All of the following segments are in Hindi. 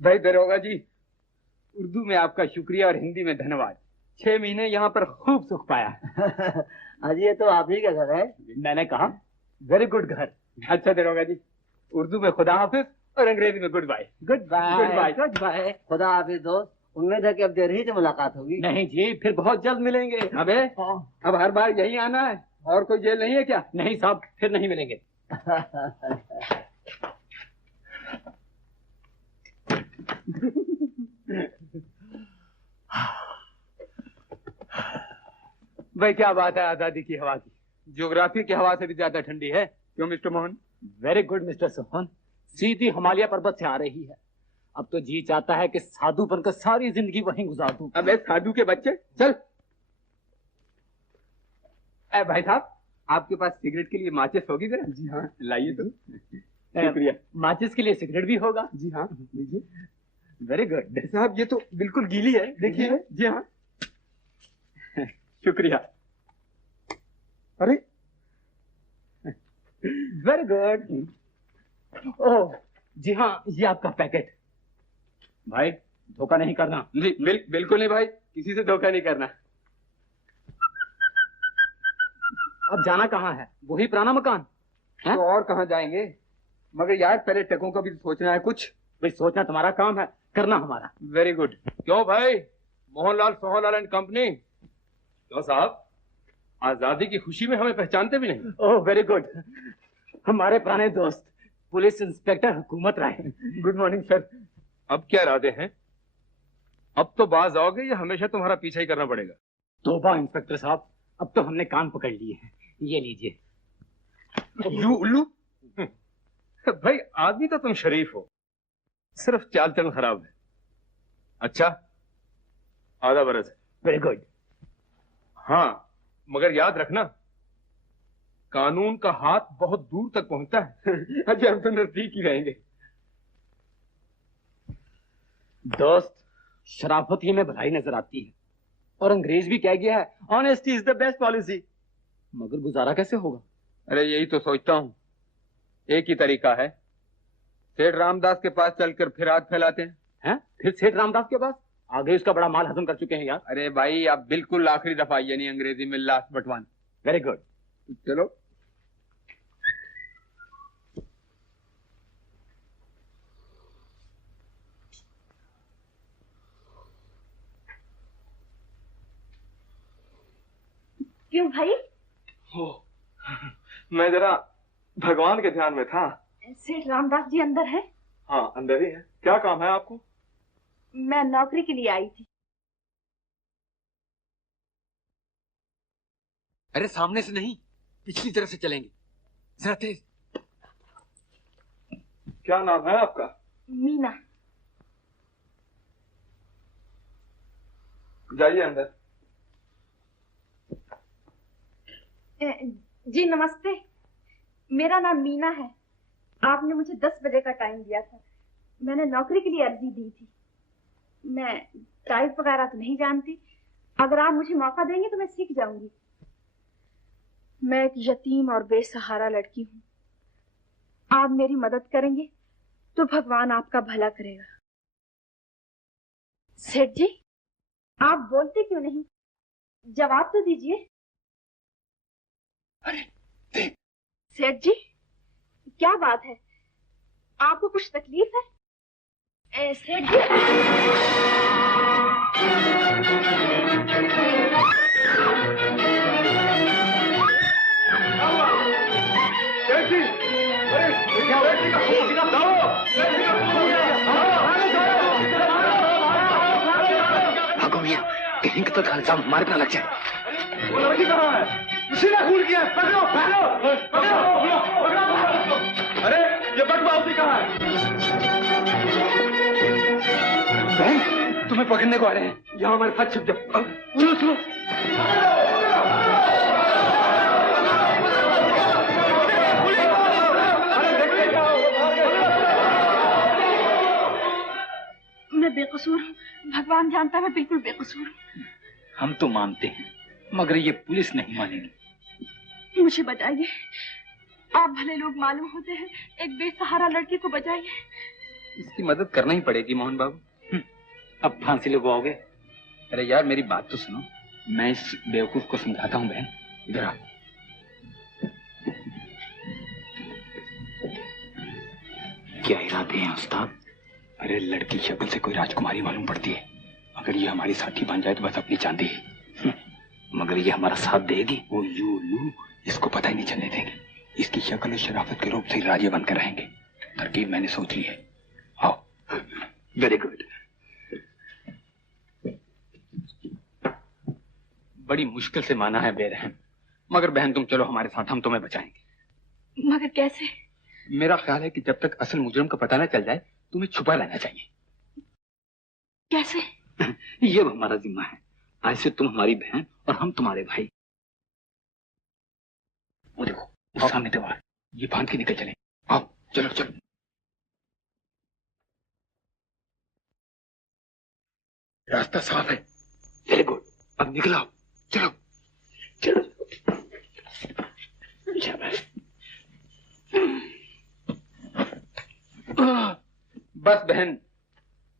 भाई दरोगा जी, उर्दू में आपका शुक्रिया और हिंदी में धन्यवाद। 6 महीने यहाँ पर खूब सुख पाया। आज ये तो आप ही का घर है। मैंने कहा वेरी गुड घर। अच्छा दरोगा जी, उर्दू में खुदा हाफिज और अंग्रेजी में goodbye. Goodbye goodbye goodbye. खुदा हाफिज दोस्त, उम्मीद है कि अब देर ही से मुलाकात होगी। नहीं जी, फिर बहुत जल्द मिलेंगे। अबे अब हर बार यही आना है, और कोई जेल नहीं है क्या? नहीं साहब, फिर नहीं मिलेंगे। भाई क्या बात है आजादी की हवा की, ज्योग्राफी की हवा से भी ज्यादा ठंडी है। क्यों mister Mohan? Very good mister Sohan, सीधी हिमालय पर्वत से आ रही है। अब तो जी चाहता है कि साधु बनकर सारी जिंदगी वहीं गुजार दूं। अबे साधु के बच्चे, चल। ए भाई साहब, आपके पास सिगरेट के लिए माचिस होगी जरा? जी हाँ, लाइए तो। शुक्रिया। माचिस के लिए सिगरेट भी होगा? जी हाँ, लीजिए। वेरी गुड साहब, ये तो बिल्कुल गीली है, देखिए। जी हाँ, शुक्रिया। अरे वेरी गुड। ओह जी हाँ, ये आपका पैकेट। भाई धोखा नहीं करना। बिल्कुल नहीं भाई, किसी से धोखा नहीं करना। अब जाना कहाँ है? वही पुराना मकान है? तो और कहाँ जाएंगे? मगर यार पहले टकों का भी सोचना है कुछ। भाई सोचना तुम्हारा काम है, करना हमारा। Very good. क्यों भाई, मोहनलाल सोहनलाल एंड कंपनी? क्यों साहब, आजादी की खुशी में हमें पहचानते भी नहीं? ओह वेरी गुड, हमारे पुराने दोस्त पुलिस इंस्पेक्टर हुकूमत राय। Good morning sir. अब क्या इरादे हैं? अब तो बाज आओगे या हमेशा तुम्हारा पीछा ही करना पड़ेगा? तौबा इंस्पेक्टर साहब, अब तो हमने कान पकड़ लिए हैं। ये लीजिए। उल्लू उल्लू। भाई आदमी तो तुम शरीफ हो, सिर्फ चाल चलन खराब है। अच्छा, आधा बरस है। Very good. हाँ, मगर याद रखना, कानून का हाथ बहुत दूर तक पहुंचता है। अच्छा, हम तो नजदीक ही रहेंगे। दोस्त, शराफत ही में भलाई नजर आती है, और अंग्रेज भी कह गया है honesty is the best policy. मगर गुजारा कैसे होगा? अरे यही तो सोचता हूँ। एक ही तरीका है, सेठ रामदास के पास चलकर फिर हाथ फैलाते हैं। हैं? फिर सेठ रामदास के पास? आगे उसका बड़ा माल हजम कर चुके हैं यार। अरे भाई आप बिल्कुल आखिरी दफा, यानी अंग्रेजी में last but one. Very good, चलो। क्यों भाई? हो, मैं जरा भगवान के ध्यान में था। सेठ रामदास जी अंदर है? हाँ अंदर ही है। क्या काम है आपको? मैं नौकरी के लिए आई थी। अरे सामने से नहीं, पिछली तरफ से चलेंगे, जरा तेज। क्या नाम है आपका? मीना। जाइए अंदर। जी नमस्ते, मेरा नाम मीना है। आपने मुझे 10 बजे का टाइम दिया था। मैंने नौकरी के लिए अर्जी दी थी। मैं टाइप वगैरह तो नहीं जानती, अगर आप मुझे मौका देंगे तो मैं सीख जाऊंगी। मैं एक यतीम और बेसहारा लड़की हूँ। आप मेरी मदद करेंगे तो भगवान आपका भला करेगा। सेठ जी, आप बोलते क्यों नहीं? जवाब तो दीजिए। अरे सेठ जी, क्या बात है? आपको कुछ तकलीफ है? सेठ जी, भागो भैया, कहीं का तो खर्चा हमारे पे लग जाए। वो लड़की कहाँ है? सीधा खून किया। पकड़ो पकड़ो पकड़ो पकड़ो। अरे ये बटवासी कहाँ है? बहन, तुम्हें पकड़ने को आ रहे हैं, यहाँ हमारे साथ छुप जाओ। सुनो सुनो, मैं बेकसूर हूँ, भगवान जानता है मैं बिल्कुल बेकसूर हूँ। हम तो मानते हैं, मगर ये पुलिस नहीं मानेगी। मुझे बचाइए, आप भले लोग मालूम होते हैं, एक बेसहारा लड़की को बचाइए। इसकी मदद करना ही पड़ेगी मोहन बाबू। अब फांसी लगवाओगे? अरे यार मेरी बात तो सुनो। मैं इस बेवकूफ को समझाता हूँ बहन, इधर आ। क्या इरादे हैं उस्ताद? अरे लड़की शक्ल से कोई राजकुमारी मालूम पड़ती है। अगर ये हमारी साथी बन जाए तो बस अपनी चांदी है। मगर ये हमारा साथ देगी। ओ यू लू, इसको पता ही नहीं चलने देंगे। इसकी शक्ल और शराफत के रूप से राजे बनकर रहेंगे। तरकीब मैंने सोच ली है। आओ। Very good. बड़ी मुश्किल से माना है बेरहम, मगर बहन तुम चलो हमारे साथ, हम तुम्हें बचाएंगे। मगर कैसे? मेरा ख्याल है कि जब तक असल मुजरिम का पता न चल जाए तुम्हें छुपा रहना चाहिए। कैसे? ये हमारा जिम्मा है। आज से तुम हमारी बहन और हम तुम्हारे भाई। वो देखो उस सामने दीवार, ये बांध के निकल चले। आओ चलो चलो। रास्ता साफ है। वेरी गुड, अब निकलो। चलो चलो। बस बहन,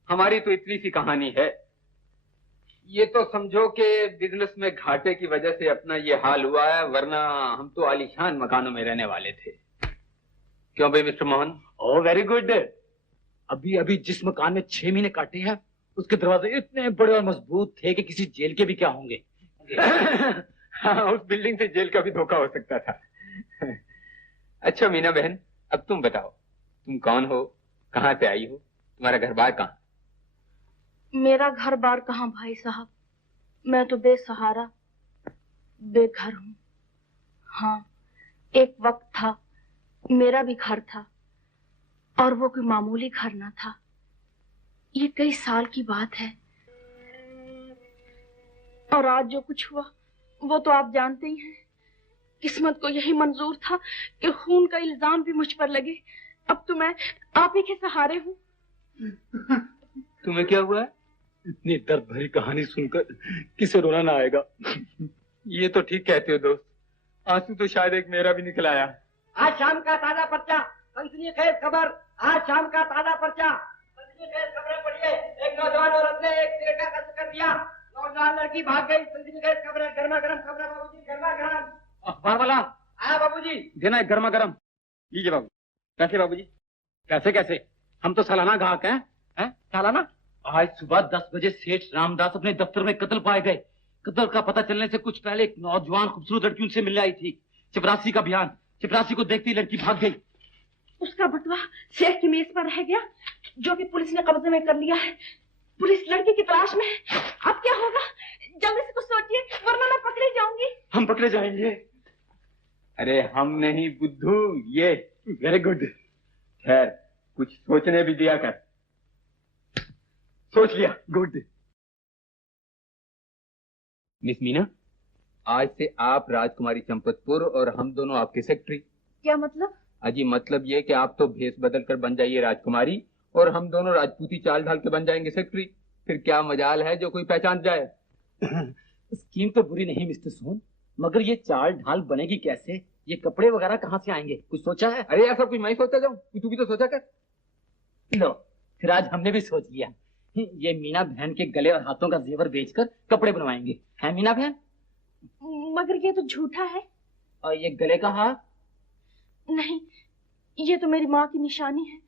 हमारी तो इतनी सी कहानी है। ये तो समझो कि बिजनेस में घाटे की वजह से अपना ये हाल हुआ है, वरना हम तो आलीशान मकानों में रहने वाले थे। क्यों भाई mister Mohan? Oh very good. अभी अभी जिस मकान में 6 महीने काटे हैं उसके दरवाजे इतने बड़े और मजबूत थे कि किसी जेल के भी क्या होंगे। हाँ, उस बिल्डिंग से जेल का भी धोखा हो सकता था। अच्छा मीना बहन, अब तुम बताओ, तुम कौन हो, कहाँ से आई हो, तुम्हारा घर बार कहाँ? मेरा घर बार कहाँ भाई साहब, मैं तो बेसहारा बेघर हूँ। हाँ, एक वक्त था मेरा भी घर था, और वो कोई मामूली घर ना था। ये कई साल की बात है, और आज जो कुछ हुआ वो तो आप जानते ही हैं। किस्मत को यही मंजूर था कि खून का इल्जाम भी मुझ पर लगे। अब तो मैं आप ही के सहारे हूँ। तुम्हें क्या हुआ है? इतनी दर्द भरी कहानी सुनकर किसे रोना ना आएगा। ये तो ठीक कहते हो दोस्त, आंसू तो शायद एक मेरा भी निकल आया। आज शाम का ताजा पर्चा, सनसनीखेज खबर। आज शाम का ताजा पर्चा, सनसनीखेज खबरें पढ़िए। एक नौजवान औरत ने एक सिगरेट का कत्ल कर दिया। नौजवान लड़की भाग गई। सनसनीखेज खबरें, गर्मा गर्म खबरें बाबूजी, गर्मा गर्म। अखबार वाला आया बाबूजी। देना है गर्मा गर्म। लीजिए बाबू। कैसे बाबूजी? कैसे कैसे, हम तो सालाना ग्राहक हैं। सालाना? आज सुबह 10 बजे सेठ रामदास अपने दफ्तर में कत्ल पाए गए। कत्ल का पता चलने से कुछ पहले एक नौजवान खूबसूरत लड़की उनसे मिलने आई थी। चपरासी का बयान, चपरासी को देखते ही लड़की भाग गई। उसका बटुआ सेठ की मेज पर रह गया, जो कि पुलिस ने कब्जे में कर लिया है। पुलिस लड़की की तलाश में है। अब क्या होगा, जल्दी से कुछ सोचिए, वरना मैं पकड़ी जाऊंगी। हम पकड़े जाएंगे। अरे हम नहीं बुद्धू, ये। Very good. खैर, कुछ सोचने भी दिया कर। सोच लिया। गुड। मिस मीना, आज से आप राजकुमारी चंपतपुर और हम दोनों आपके सेक्रेटरी। क्या मतलब? अजी मतलब ये कि आप तो भेष बदल कर बन जाइए राजकुमारी, और हम दोनों राजपूती चाल ढाल के बन जाएंगे सेक्रेटरी। फिर क्या मजाल है जो कोई पहचान जाए। स्कीम तो बुरी नहीं मिस्टर सोन, मगर ये चाल ढाल बनेगी कैसे? ये कपड़े वगैरह कहाँ से आएंगे, कुछ सोचा है? अरे ऐसा कुछ मैं ही सोचता जाऊं, तू भी तो सोचा कर। लो, फिर आज हमने भी सोच लिया। ये मीना बहन के गले और हाथों का जेवर बेचकर कपड़े बनवाएंगे, है मीना बहन? मगर ये तो झूठा है। और ये गले का हार? नहीं, ये तो मेरी माँ की निशानी है,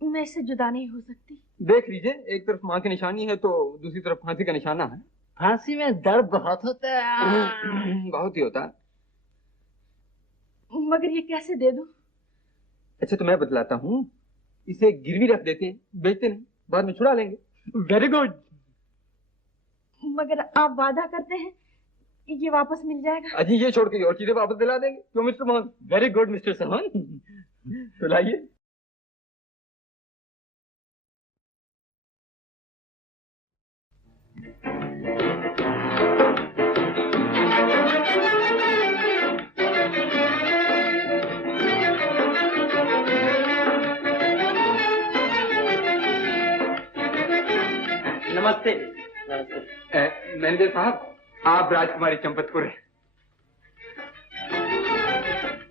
मैं इससे जुदा नहीं हो सकती। देख लीजिए, एक तरफ माँ की निशानी है तो दूसरी तरफ फांसी का निशाना है। फांसी में दर्द बहुत होता है। बहुत ही होता है। मगर ये कैसे दे दूं? अच्छा तो मैं बतलाता हूँ, इसे गिरवी रख देते हैं, बेचते नहीं, बाद में छुड़ा लेंगे। Very good. मगर आप वादा करते हैं कि ये वापस मिल जाएगा? अजी ये छोड़ के और चीजें वापस दिला देंगे, क्यों mister Mohan? Very good mister Sohan. तो लाइए। नमस्ते। मैनेजर साहब, आप राजकुमारी चंपतपुर हैं।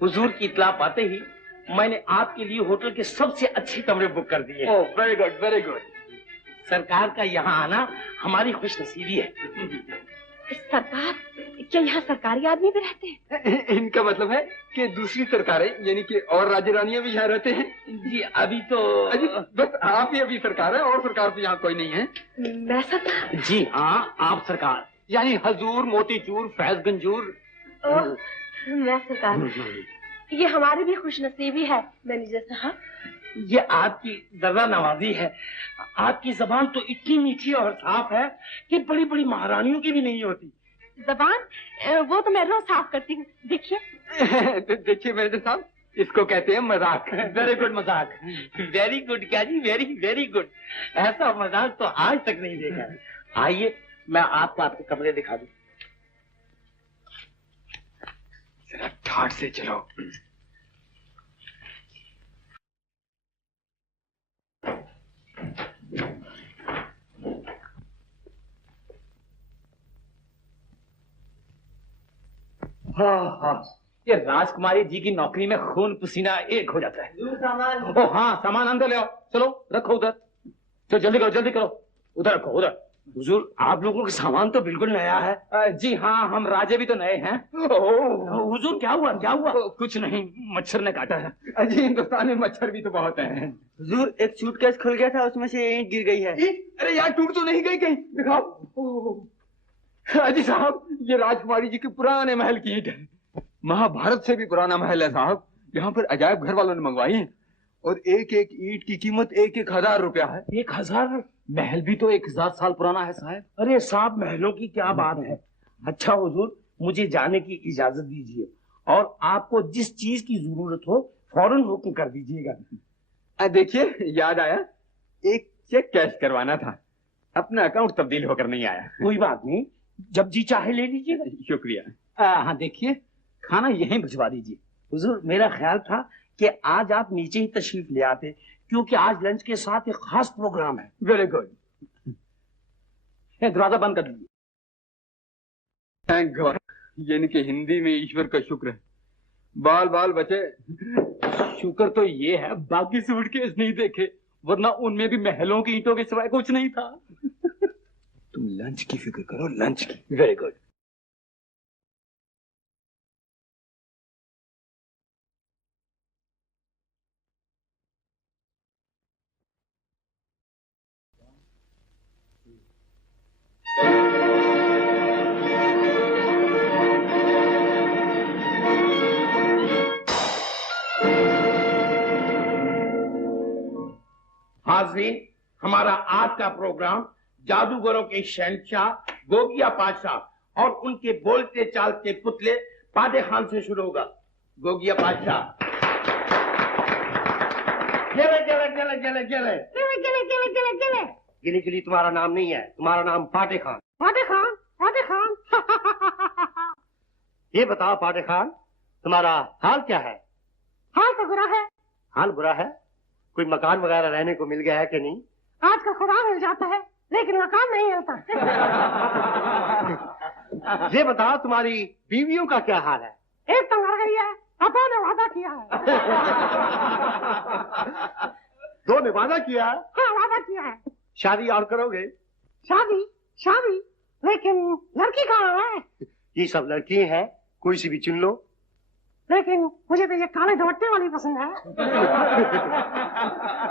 हुजूर की इत्तला पाते ही मैंने आपके लिए होटल के सबसे अच्छे कमरे बुक कर दिए। Oh very good very good. सरकार का यहाँ आना हमारी खुशनसीबी है। सरकार, क्या यहाँ सरकारी आदमी भी रहते हैं? इनका मतलब है कि दूसरी सरकारें यानी कि और राज्य रानियां भी यहाँ रहते हैं। जी अभी तो अजी बस आप ही अभी सरकार है, और सरकार तो यहाँ कोई नहीं है। मैं सरकार? जी हाँ, आप सरकार यानी हजूर, मोतीचूर, फैज गंजूर। ओह, मैं सरकार। ये हमारी भी खुशनसीबी है मैनेजर साहब। ये आपकी जरा नवाजी है। आपकी जबान तो इतनी मीठी और साफ है कि बड़ी बड़ी महारानियों की भी नहीं होती। जबान वो तो मैं रोज साफ करती हूँ, देखिए। देखिए मैनेजर साहब, इसको कहते हैं मजाक। वेरी गुड मजाक। वेरी गुड क्या जी, वेरी वेरी गुड। ऐसा मजाक तो आज तक नहीं देखा। आइए मैं आपको आपके कमरे दिखा दूं। जरा ठाट से चलो। हाँ हाँ, ये राजकुमारी जी की नौकरी में खून पसीना एक हो जाता है। सामान ओ हाँ, सामान अंदर ले आओ। चलो रखो उधर। चलो जल्दी करो जल्दी करो। उधर रखो उधर। हुजूर आप लोगों का सामान तो बिल्कुल नया है। जी हाँ, हम राजे भी तो नए हैं। हुजूर क्या हुआ क्या हुआ? कुछ नहीं, मच्छर ने काटा है। अजी हिंदुस्तान में मच्छर भी तो बहुत हैं। हुजूर एक सूटकेस खुल गया था, उसमें से ईंट गिर गई है। अरे यार टूट तो नहीं गई कहीं? दिखाओ। अजी साहब, ये राजकुमारी जी के पुराने महल की ईंट है। महाभारत से भी पुराना महल है साहब। यहाँ पर अजायब घर वालों ने मंगवाई है, और एक एक ईंट की कीमत 1,000 रुपया है। 1000? महल भी तो 1000 साल पुराना है साहब। अरे साहब, महलों की क्या बात है। अच्छा हुजूर, मुझे जाने की इजाजत दीजिए, और आपको जिस चीज की जरूरत हो फौरन हुक्म कर दीजिएगा। देखिए याद आया, एक चेक कैश करवाना था, अपना अकाउंट तब्दील होकर नहीं आया। कोई बात नहीं, जब जी चाहे ले लीजिएगा। शुक्रिया। हाँ देखिए, खाना यहीं भिजवा दीजिए। हुजूर मेरा ख्याल था कि आज आप नीचे ही तशरीफ ले आते, क्योंकि आज लंच के साथ एक खास प्रोग्राम है। Very good. दरवाजा बंद कर दीजिए। थैंक गॉड, यानी कि हिंदी में ईश्वर का शुक्र है, बाल बाल बचे। शुक्र तो ये है बाकी सूटकेस नहीं देखे, वरना उनमें भी महलों की ईंटों के सिवाय कुछ नहीं था। तुम लंच की फिक्र करो, लंच की। Very good. हाज़रीन, हमारा आज का प्रोग्राम जादूगरों के शहंशाह गोगिया पातशाह और उनके बोलते चालते पुतले पादे खान से शुरू होगा। गोगिया पातशाह। गिले गिले गिले गिले गिले गिले गिले गिले गिले गिले गिली गिली तुम्हारा नाम नहीं है, तुम्हारा नाम पाटे खान। पाटे खान, पाटे खान। ये बताओ पाटे खान, तुम्हारा हाल क्या है? हाल तो बुरा है। हाल बुरा है? कोई मकान वगैरह रहने को मिल गया है कि नहीं? आज का खुदा मिल जाता है, लेकिन मकान नहीं मिलता। ये बताओ तुम्हारी बीवियों का क्या हाल है? एक तो मर गई है, अब दो ने वादा किया है। दो ने वादा किया है? हाँ वादा किया है। शादी और करोगे? शादी शादी, लेकिन लड़की कहाँ है? ये सब लड़की हैं, कोई सी भी चुन लो। लेकिन मुझे तो ये काले दुपट्टे वाली पसंद है।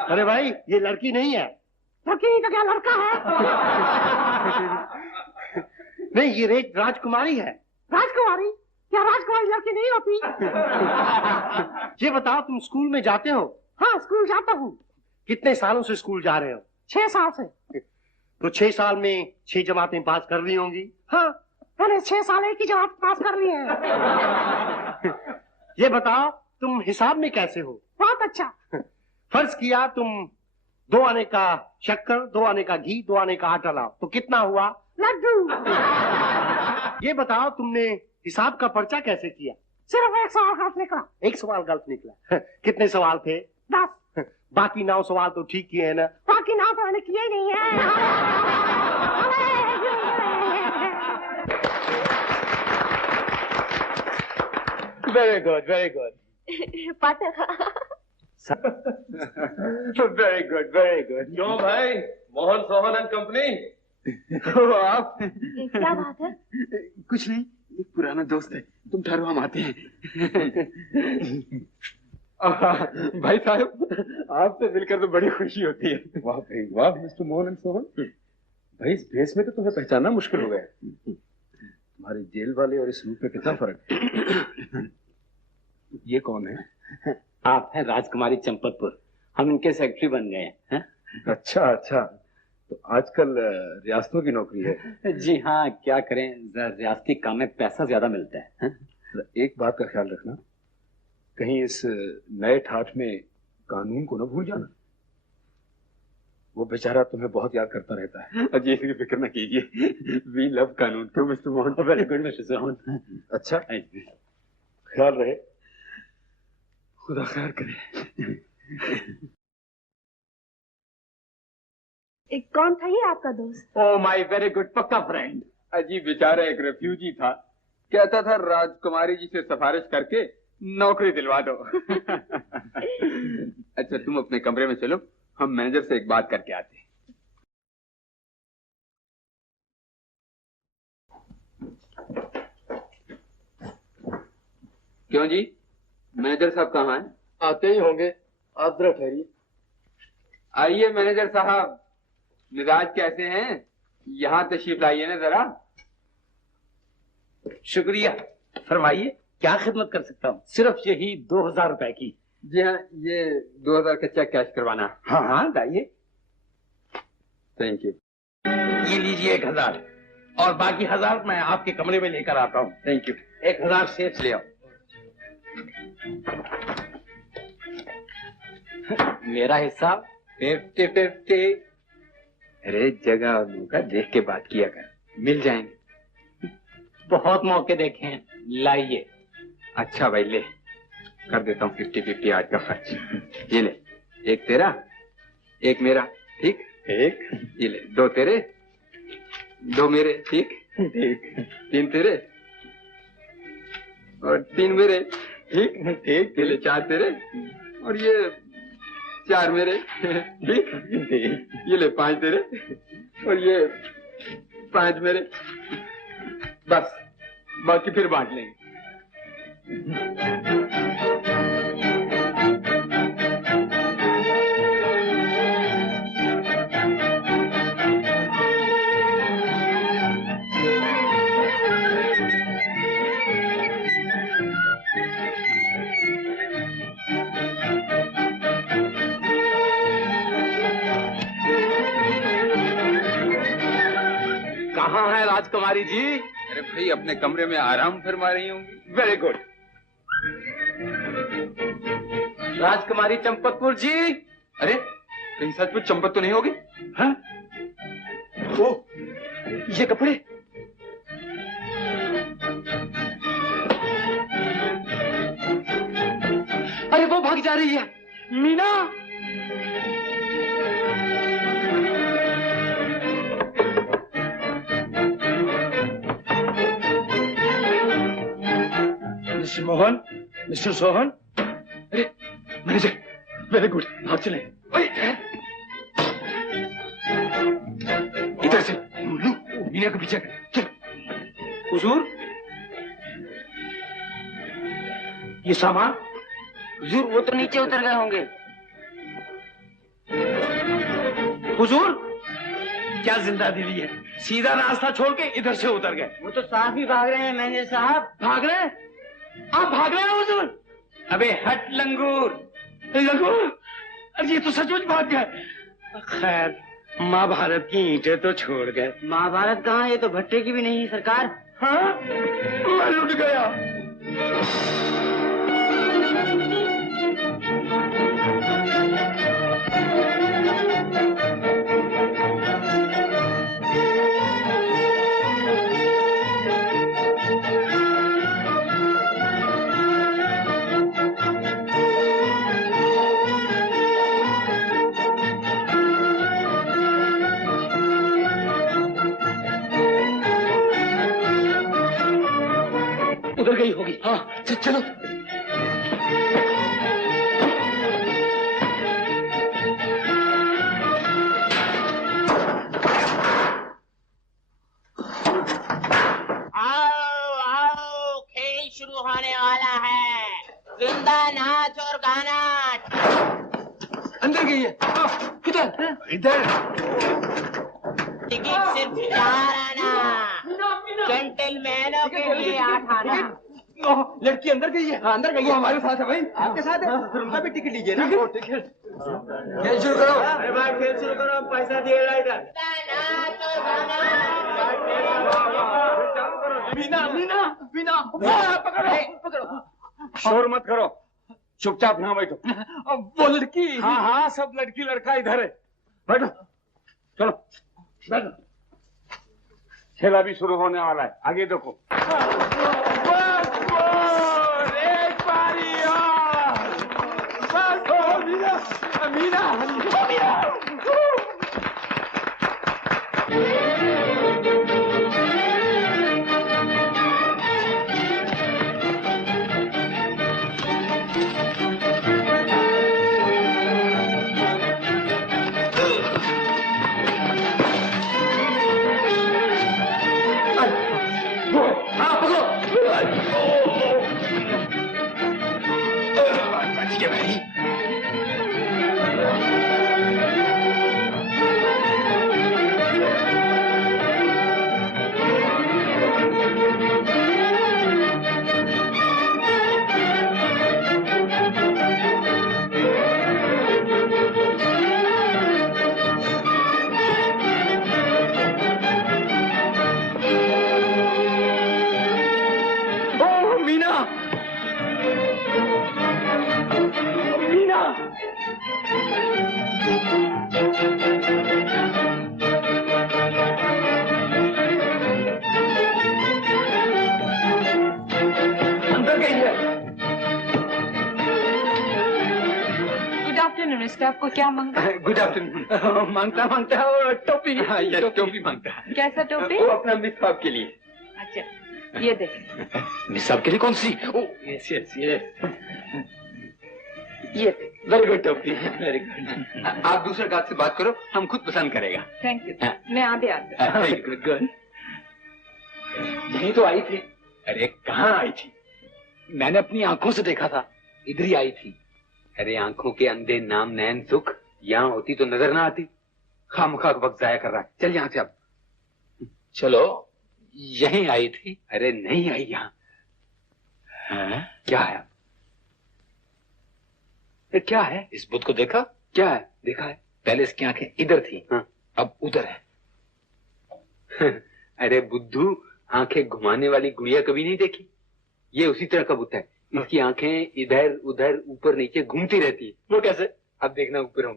अरे भाई, ये लड़की नहीं है। लड़की नहीं तो क्या लड़का है? नहीं, ये राजकुमारी है। राजकुमारी? क्या राजकुमारी लड़की नहीं होती? ये बताओ, तुम स्कूल में जाते हो? हाँ स्कूल जाता हूँ। कितने सालों से स्कूल जा रहे हो? 6 साल से। तो 6 साल में 6 जमातें पास कर ली होंगी? हाँ, मैंने 6 साल एक ही जमात पास कर ली है। ये बताओ, तुम हिसाब में कैसे हो? बहुत अच्छा। फर्ज किया तुम 2 आने का शक्कर, 2 आने का घी, 2 आने का आटा लाओ, तो कितना हुआ? लड्डू। ये बताओ, तुमने हिसाब का पर्चा कैसे किया? सिर्फ 1 सवाल गलत निकला। 1 सवाल गलत निकला। कितने सवाल थे? 10। बाकी 9 सवाल तो ठीक किए हैं ना? बाकी 9 तो मैंने किए ही नहीं है। Very good very good. पाटे खान। Very good very good. क्यों भाई, मोहन सोहन एंड कंपनी? आप? क्या बात है? कुछ नहीं, एक पुराना दोस्त है। तुम ठहरो, हम आते हैं। भाई साहब, आपसे मिलकर तो बड़ी खुशी होती है। वाह भाई वाह, मिस्टर मोहन एंड सोहन। भाई इस भेस में तो तुम्हें पहचानना मुश्किल हो गया। तुम्हारे जेल वाले और इस रूप में कितना फर्क है। ये कौन है? आप हैं राजकुमारी चंपतपुर, हम इनके सेक्रेटरी बन गए हैं। अच्छा अच्छा, तो आजकल रियासतों की नौकरी है? जी हाँ, क्या करें, रियासती काम में पैसा ज्यादा मिलता है। एक बात का ख्याल रखना, कहीं इस नए ठाठ में कानून को न भूल जाना। वो बेचारा तुम्हें बहुत याद करता रहता है। जी, इसकी फिक्र न कीजिए, वी लव कानून। क्यों mister Mohan? Very good mister Sohan. अच्छा, ख्याल रहे। खुदा खैर करे। कौन था ये आपका दोस्त? ओ माय वेरी गुड, पक्का फ्रेंड। अजी बेचारा एक रेफ्यूजी था, कहता था राजकुमारी जी से सिफारिश करके नौकरी दिलवा दो। अच्छा तुम अपने कमरे में चलो, हम मैनेजर से एक बात करके आते हैं। क्यों जी, मैनेजर साहब कहाँ हैं? आते ही होंगे, आप जरा ठहरिए। आइए मैनेजर साहब, मिजाज कैसे हैं? यहाँ तशरीफ लाइए ना जरा। शुक्रिया, फरमाइए, क्या खिदमत कर सकता हूँ? सिर्फ यही 2000 रुपए की। जी हाँ, ये 2000 का चेक कैश करवाना। हाँ हाँ, लाइए। Thank you. ये लीजिए 1000 और बाकी 1000 मैं आपके कमरे में लेकर आता हूँ। Thank you. 1000 शेष ले आओ। मेरा हिस्सा 50-50। अरे जगह और मौका देख के बात किया कर, मिल जाएंगे। बहुत मौके देखे हैं, लाइए। अच्छा भाई ले, कर देता हूँ 50-50 आज का खर्च। ये ले, एक तेरा एक मेरा, ठीक? एक ये ले, 2 तेरे 2 मेरे, ठीक? ठीक। 3 तेरे और 3 मेरे, ठीक? ठीक। ये ले 4 तेरे और ये 4 मेरे, ठीक? ये ले 5 तेरे और ये 5 मेरे। बस, बाकी फिर बांट लेंगे। कहाँ है राजकुमारी जी? अरे भाई अपने कमरे में आराम फरमा रही होंगी। Very good. राजकुमारी चंपतपुर जी। अरे कहीं सचमुच चंपत तो नहीं होगी? हाँ? ओ, ये कपड़े। अरे वो भाग जा रही है, मीना। Mister Mohan, mister Sohan. अरे मैनेजर, वेरी गुड, भाग चले। इधर से मीना के पीछे चल। हुजूर, ये सामान। हुजूर वो तो नीचे उतर गए होंगे। हुजूर, क्या जिंदा दिली है, सीधा रास्ता छोड़ के इधर से उतर गए। वो तो साफ ही भाग रहे हैं मैनेजर साहब। भाग रहे हैं? आप भाग रहे हैं हुजूर? अबे हट लंगूर। लंगूर, अरे ये तो सचमुच भाग गए। खैर, महाभारत की ईंटें तो छोड़ गए। महाभारत कहाँ, ये तो भट्टे की भी नहीं सरकार। हाँ, मैं लुट गया। उधर गई होगी। हाँ चलो। इधर टिकट सिर्फ 4 आना, जेंटलमैनों के लिए 8 आना। लड़की अंदर गई है। अंदर गई है। हमारे साथ है भाई। आपके साथ है? फिर उनका भी टिकट लीजिए ना। टिकट खेल शुरू करो। अरे भाई खेल शुरू करो। पैसा दिएगा इधर। मीना मीना मीना पकड़ो पकड़ो। शोर मत करो, चुपचाप यहाँ बैठो। वो लड़की। हाँ हाँ, सब लड़की लड़का इधर है। बैठो, चलो बैठो। खेला भी शुरू होने वाला है, आगे देखो। एक बारी और। बस मीना मीना मीना। आपको क्या मांगा? Good afternoon. मांगता मांगता वो टोपी। हाँ, यस, टोपी मांगता है। कैसा टोपी? वो अपना मिस साहब के लिए। अच्छा, ये देख। मिस साहब के लिए कौन सी? यस यस यस, ये वेरी गुड टोपी, वेरी गुड। आप दूसरे गाहक से बात करो, हम खुद पसंद करेगा। Thank you. मैं आगे आती। Good good. यही तो आई थी। अरे कहाँ आई थी? मैंने अपनी आंखों से देखा था, इधर ही आई थी। अरे आंखों के अंधे नाम नैन सुख, यहाँ होती तो नजर ना आती। खामखा वक्त जाया कर रहा है। चल यहाँ से अब। चलो, यहीं आई थी। अरे नहीं आई यहाँ। क्या है? क्या है? इस बुद्ध को देखा? क्या है? देखा है। पहले इसकी आंखें इधर थी, हाँ, अब उधर है। अरे बुद्धू, आंखें घुमाने वाली गुड़िया कभी नहीं देखी? ये उसी तरह का बुद्ध है। इसकी आंखें इधर उधर ऊपर नीचे घूमती रहती है। वो कैसे? अब देखना, ऊपर हूँ।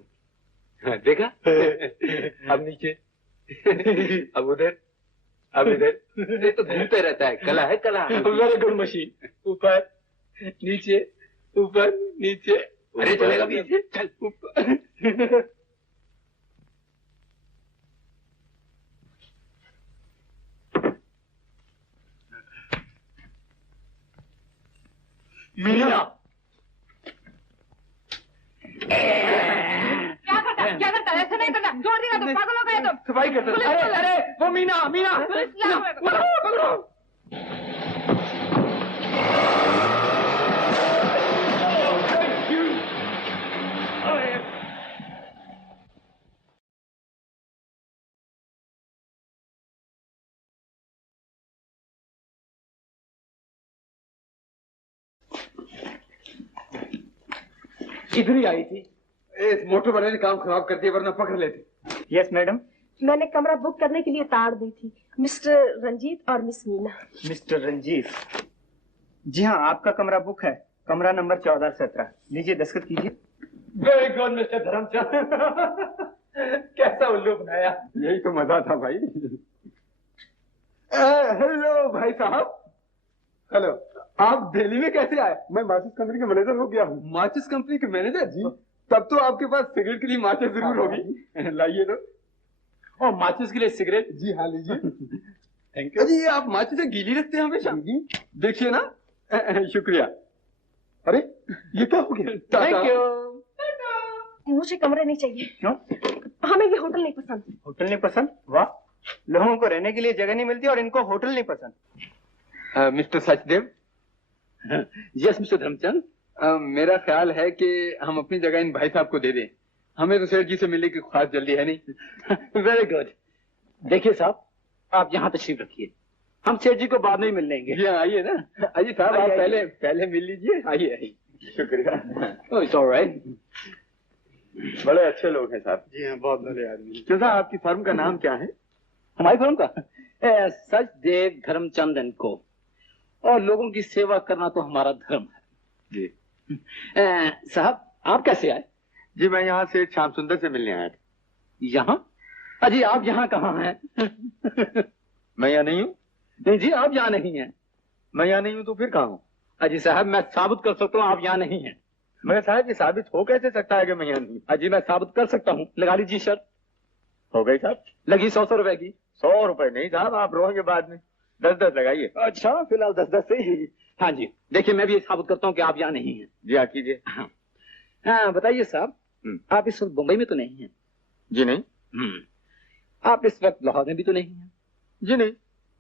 हाँ, देखा? अब नीचे, अब उधर, अब इधर। ये तो घूमते रहता है। कला है, कला। Very good machine. ऊपर नीचे, ऊपर नीचे। अरे चलेगा भी ऐसे? चल ऊपर। मीना, क्या करता है? ऐसा नहीं करना, छोड़ देगा तो पागल हो गया तुम। सफाई करता। अरे अरे वो मीना, मीना पकड़ो। इधर ही आई थी। इस मोटर वाले ने काम खराब कर दिया, वरना पकड़ लेते। Yes madam. मैंने कमरा बुक करने के लिए तार दी थी, मिस्टर रंजीत और मिस मीना। मिस्टर रंजीत, जी हाँ, आपका कमरा बुक है, कमरा नंबर 1417। लीजिए, दस्तखत कीजिए। Very good mister Dharamchand. कैसा उल्लू बनाया। यही तो मजा था भाई। हेलो भाई साहब। हेलो, आप दिल्ली में कैसे आए? मैं माचिस कंपनी का मैनेजर हो गया हूँ। माचिस कंपनी के मैनेजर? जी। तब तो आपके पास सिगरेट के लिए माचिस जरूर होगी। लाइए तो। और माचिस के लिए सिगरेट? जी हाँ, लीजिए। Thank you. अरे ये आप माचिस गीली रखते हैं हमेशा? देखिए ना। शुक्रिया। अरे ये क्या हो गया? Thank you. मुझे कमरे नहीं चाहिए। क्यों? हमें ये होटल नहीं पसंद। होटल नहीं पसंद? वाह, लोगों को रहने के लिए जगह नहीं मिलती और इनको होटल नहीं पसंद। Mister Sachdev. Yes mister Dharamchand, मेरा ख्याल है कि हम अपनी जगह इन भाई साहब को दे दें। हमें तो सेठ जी से मिलने की खास जल्दी है नहीं। Very good. देखिए साहब, आप यहाँ तशरीफ रखिए, हम सेठ जी को बाद में ही मिल लेंगे। जी हाँ, आइए ना। आइए साहब, आप पहले मिल लीजिए। आइए आइए। शुक्रिया। It's alright. बड़े अच्छे लोग हैं साहब। जी हाँ, बहुत भले आदमी। क्यों साहब, आपकी फर्म का नाम क्या है? हमारी फर्म का सचदेव धर्मचंद एंड को, और लोगों की सेवा करना तो हमारा धर्म है। जी। साहब, आप कैसे आए? जी मैं यहाँ से श्याम सुंदर से मिलने आया था। यहाँ? अजी आप यहाँ कहाँ हैं? मैं यहाँ नहीं हूँ। नहीं जी, आप यहाँ नहीं हैं। मैं यहाँ नहीं हूँ तो फिर कहाँ हूँ? अजी साहब, मैं साबित कर सकता हूँ आप यहाँ नहीं हैं। मैं साहब, ये साबित हो कैसे सकता है कि मैं यहाँ नहीं हूँ? अजी मैं साबित कर सकता हूँ, लगा लीजिए शर्त। हो गई साहब। लगी 100 रुपए की। 100 रुपए नहीं साहब, आप रोएंगे बाद में। 10-10 लगाइए। अच्छा, फिलहाल 10-10 से ही। हाँ जी, देखिए मैं भी ये साबित करता हूँ कि आप यहाँ नहीं हैं। जी हाँ, कीजिए। हाँ बताइए साहब, आप इस वक्त मुंबई में तो नहीं हैं? जी नहीं। आप इस वक्त लाहौर में भी तो नहीं हैं? जी नहीं।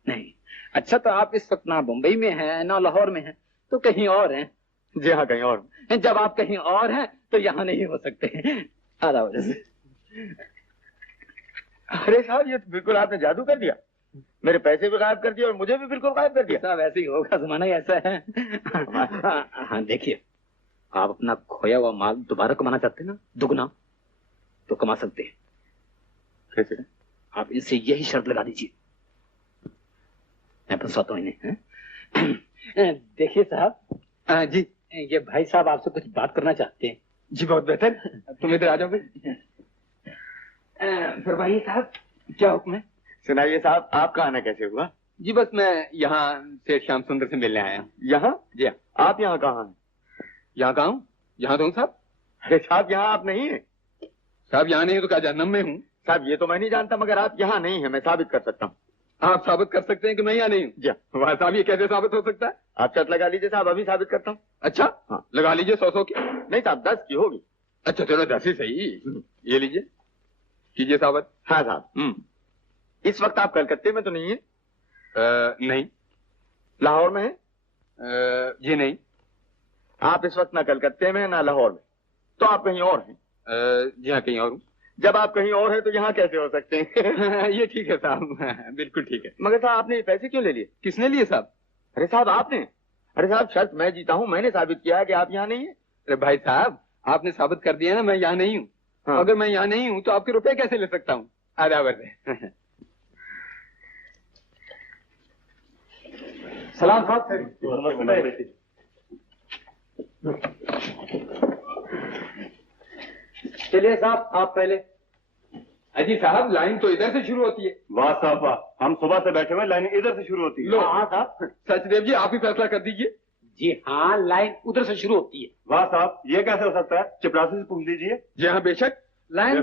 नहीं। अच्छा, तो आप इस वक्त ना मुंबई में हैं ना लाहौर में हैं, तो कहीं और हैं? जी हाँ, कहीं और। जब आप कहीं और हैं तो यहाँ नहीं हो सकते। आधा वजह से। अरे साहब, ये तो बिल्कुल आपने जादू कर दिया। मेरे पैसे भी गायब कर दिए और मुझे भी बिल्कुल गायब कर दिया। साहब ऐसे ही होगा, जमाना ही ऐसा है। हाँ देखिए, आप अपना खोया हुआ माल दोबारा कमाना चाहते हैं ना, दुगना, तो कमा सकते हैं। कैसे? आप इनसे यही शर्त लगा दीजिए, मैं फंसाता हूँ इन्हें। देखिए साहब। जी, ये भाई साहब आपसे कुछ बात करना चाहते हैं। जी बहुत बेहतर, तुम इधर आ जाओ भाई। फिर भाई साहब, क्या हुक्म है? सुनाइए साहब, आपका आना कैसे हुआ? जी बस मैं यहाँ से श्याम सुंदर से मिलने आया हूँ। यहाँ? जी हाँ। आप यहाँ कहाँ हैं? यहाँ कहाँ हूँ? यहाँ तो हूँ साहब। अरे साहब, यहाँ आप नहीं है। साहब यहाँ नहीं है तो क्या जहन्नम में हूँ? साहब ये तो मैं नहीं जानता, मगर आप यहाँ नहीं है, मैं साबित कर सकता हूँ। आप साबित कर सकते हैं कि मैं यहाँ नहीं हूँ? जी वाह साहब, ये कैसे साबित हो सकता है? आप शर्त लगा लीजिए साहब, अभी साबित करता हूँ। अच्छा हाँ। लगा लीजिए 100 की। नहीं साहब, 10 की होगी। अच्छा चलो 10 ही सही। ये लीजिए, कीजिए साबित। हाँ साहब। इस वक्त आप कलकत्ते में तो नहीं है? नहीं। लाहौर में है? जी नहीं। आप इस वक्त ना कलकत्ते में ना लाहौर में, तो आप कहीं और हैं। जी हाँ, कहीं और हूँ। जब आप कहीं और हैं तो यहाँ कैसे हो सकते हैं? ये ठीक है साहब, बिल्कुल ठीक है। मगर साहब आपने ये पैसे क्यों ले लिए? किसने लिए साहब? अरे साहब आपने। अरे साहब शर्त मैं जीता हूँ, मैंने साबित किया है कि आप यहाँ नहीं है। अरे भाई साहब, आपने साबित कर दिया ना मैं यहाँ नहीं हूँ। हाँ। अगर मैं यहाँ नहीं हूँ तो आपके रुपए कैसे ले सकता हूँ? आधा सलाम साहब। चलिए साहब, आप पहले। अजी साहब, लाइन तो इधर से शुरू होती है। वाह साहब वाह, हम सुबह से बैठे हुए, लाइन इधर से शुरू होती है। लो हाँ साहब। सचदेव जी, आप ही फैसला कर दीजिए। जी हाँ, लाइन उधर से शुरू होती है। वाह साहब, ये कैसे हो सकता है? चपरासी से पूछ लीजिए। जी हाँ बेशक। लाइन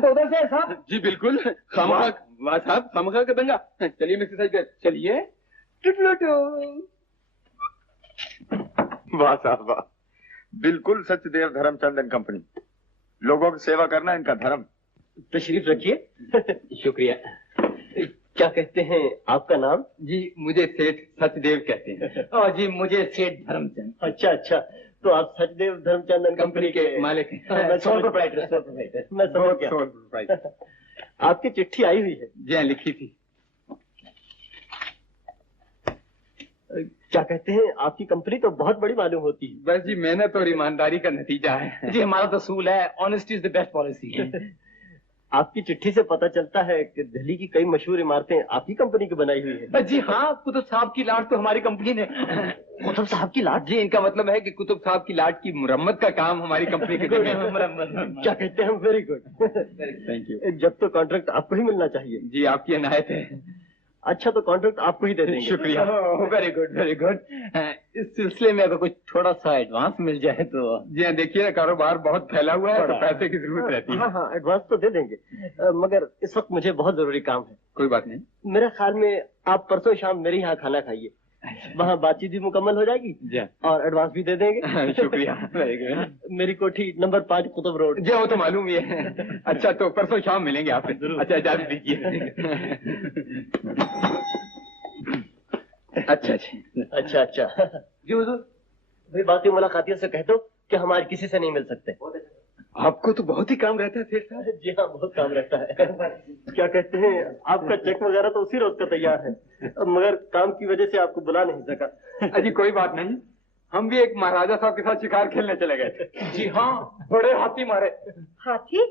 तो उधर से है साहब। जी बिल्कुल। खामखा। वाह साहब, खामखा का दंगा। चलिए मिस्टर सचदेव, चलिए। वाह साहब वाह, बिल्कुल सचदेव धर्मचंद एंड कंपनी। लोगों की सेवा करना इनका धर्म। तशरीफ रखिए। शुक्रिया। क्या कहते हैं आपका नाम? जी मुझे सेठ सचदेव कहते हैं। और जी मुझे सेठ धर्मचंद। अच्छा अच्छा, तो आप सचदेव धर्मचंद एंड कंपनी के मालिक हैं। मैं सोल प्रोप्राइटर। मैं समझ गया। Sole proprietor. आपकी चिट्ठी आई हुई है। जी हाँ, लिखी थी। क्या कहते हैं, आपकी कंपनी तो बहुत बड़ी मालूम होती है। बस जी मेहनत और ईमानदारी का नतीजा है। जी हमारा तो असूल है, honesty is the best policy. आपकी चिट्ठी से पता चलता है कि दिल्ली की कई मशहूर इमारतें आपकी कंपनी की बनाई हुई है। जी हाँ, कुतुब साहब की लाट तो हमारी कंपनी ने। कुतुब साहब की लाट? जी, इनका मतलब है कि कुतुब साहब की लाट की मुरम्मत का काम हमारी कंपनी के क्या कहते हैं, वेरी गुड। Thank you. जब तो कॉन्ट्रैक्ट आपको ही मिलना चाहिए। जी आपकी इनायत है। अच्छा, तो कॉन्ट्रैक्ट आपको ही दे देंगे। शुक्रिया। Very good very good. इस सिलसिले में अगर कुछ थोड़ा सा एडवांस मिल जाए तो। जी हाँ, देखिए ना, कारोबार बहुत फैला हुआ है तो पैसे की जरूरत रहती है। हाँ हाँ, एडवांस तो दे देंगे, मगर इस वक्त मुझे बहुत जरूरी काम है। कोई बात नहीं। मेरे ख्याल में आप परसों शाम मेरे यहाँ खाना खाइए, वहाँ बातचीत भी मुकम्मल हो जाएगी जी और एडवांस भी दे देंगे। शुक्रिया। Very good. मेरी कोठी नंबर 5 कुतुब रोड। जी वो तो मालूम ही है। अच्छा, तो परसों शाम मिलेंगे आपसे। अच्छा, इजाजत दीजिए। अच्छा अच्छा। अच्छा अच्छा। जी हुजूर, भाई बाकी मुलाकातियों से कह दो कि हमारे किसी से नहीं मिल सकते। आपको तो बहुत ही काम रहता है सेठ साहब। जी हाँ, बहुत काम रहता है। क्या कहते हैं, आपका चेक वगैरह तो उसी रोज का तैयार है, मगर काम की वजह से आपको बुला नहीं सका। अजी कोई बात नहीं, हम भी एक महाराजा साहब के साथ शिकार खेलने चले गए थे। जी हाँ, बड़े हाथी मारे। हाथी?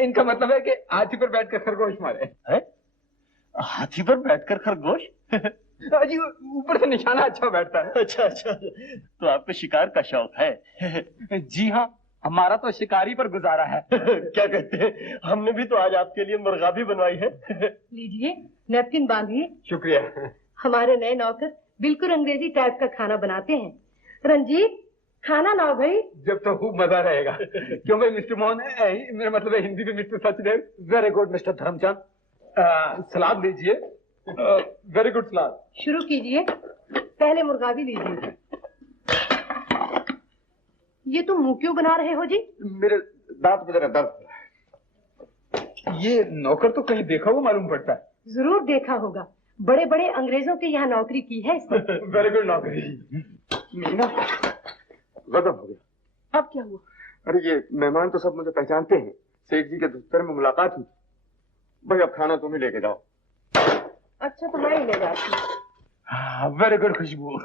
इनका मतलब है कि हाथी पर बैठकर खरगोश मारे। है? हाथी पर बैठकर खरगोश? अजी ऊपर से निशाना अच्छा बैठता है। अच्छा अच्छा, तो आपको शिकार का शौक है? जी हाँ, हमारा तो शिकारी पर गुजारा है। क्या कहते हैं, हमने भी तो आज आपके लिए मुर्गाबी बनवाई है। लीजिए, नैपकिन बांधिए। शुक्रिया। हमारे नए नौकर बिल्कुल अंग्रेजी टाइप का खाना बनाते हैं। रंजीत, खाना लाओ भाई। जब तो खूब मजा रहेगा। क्यों भाई मिस्टर मोहन, मेरा मतलब है हिंदी में mister Sachdev. Very good mister Dharamchand, salad लीजिए। Very good salad. शुरू कीजिए, पहले मुर्गाबी लीजिए। ये तुम मुंह क्यों बना रहे हो जी? मेरे दांत में जरा दर्द। ये नौकर तो कहीं देखा हुआ मालूम पड़ता है। जरूर देखा होगा, बड़े बड़े अंग्रेजों के यहाँ नौकरी की है इसने। वेरी गुड नौकरी। मीना, गजब हो गया। अब क्या हुआ? अरे ये मेहमान तो सब मुझे पहचानते हैं, सेठ जी के दफ्तर में मुलाकात हुई। भाई अब खाना तुम ही लेके जाओ। अच्छा, तो मैं ही ले जाती हूँ। वेरी गुड खुशबू,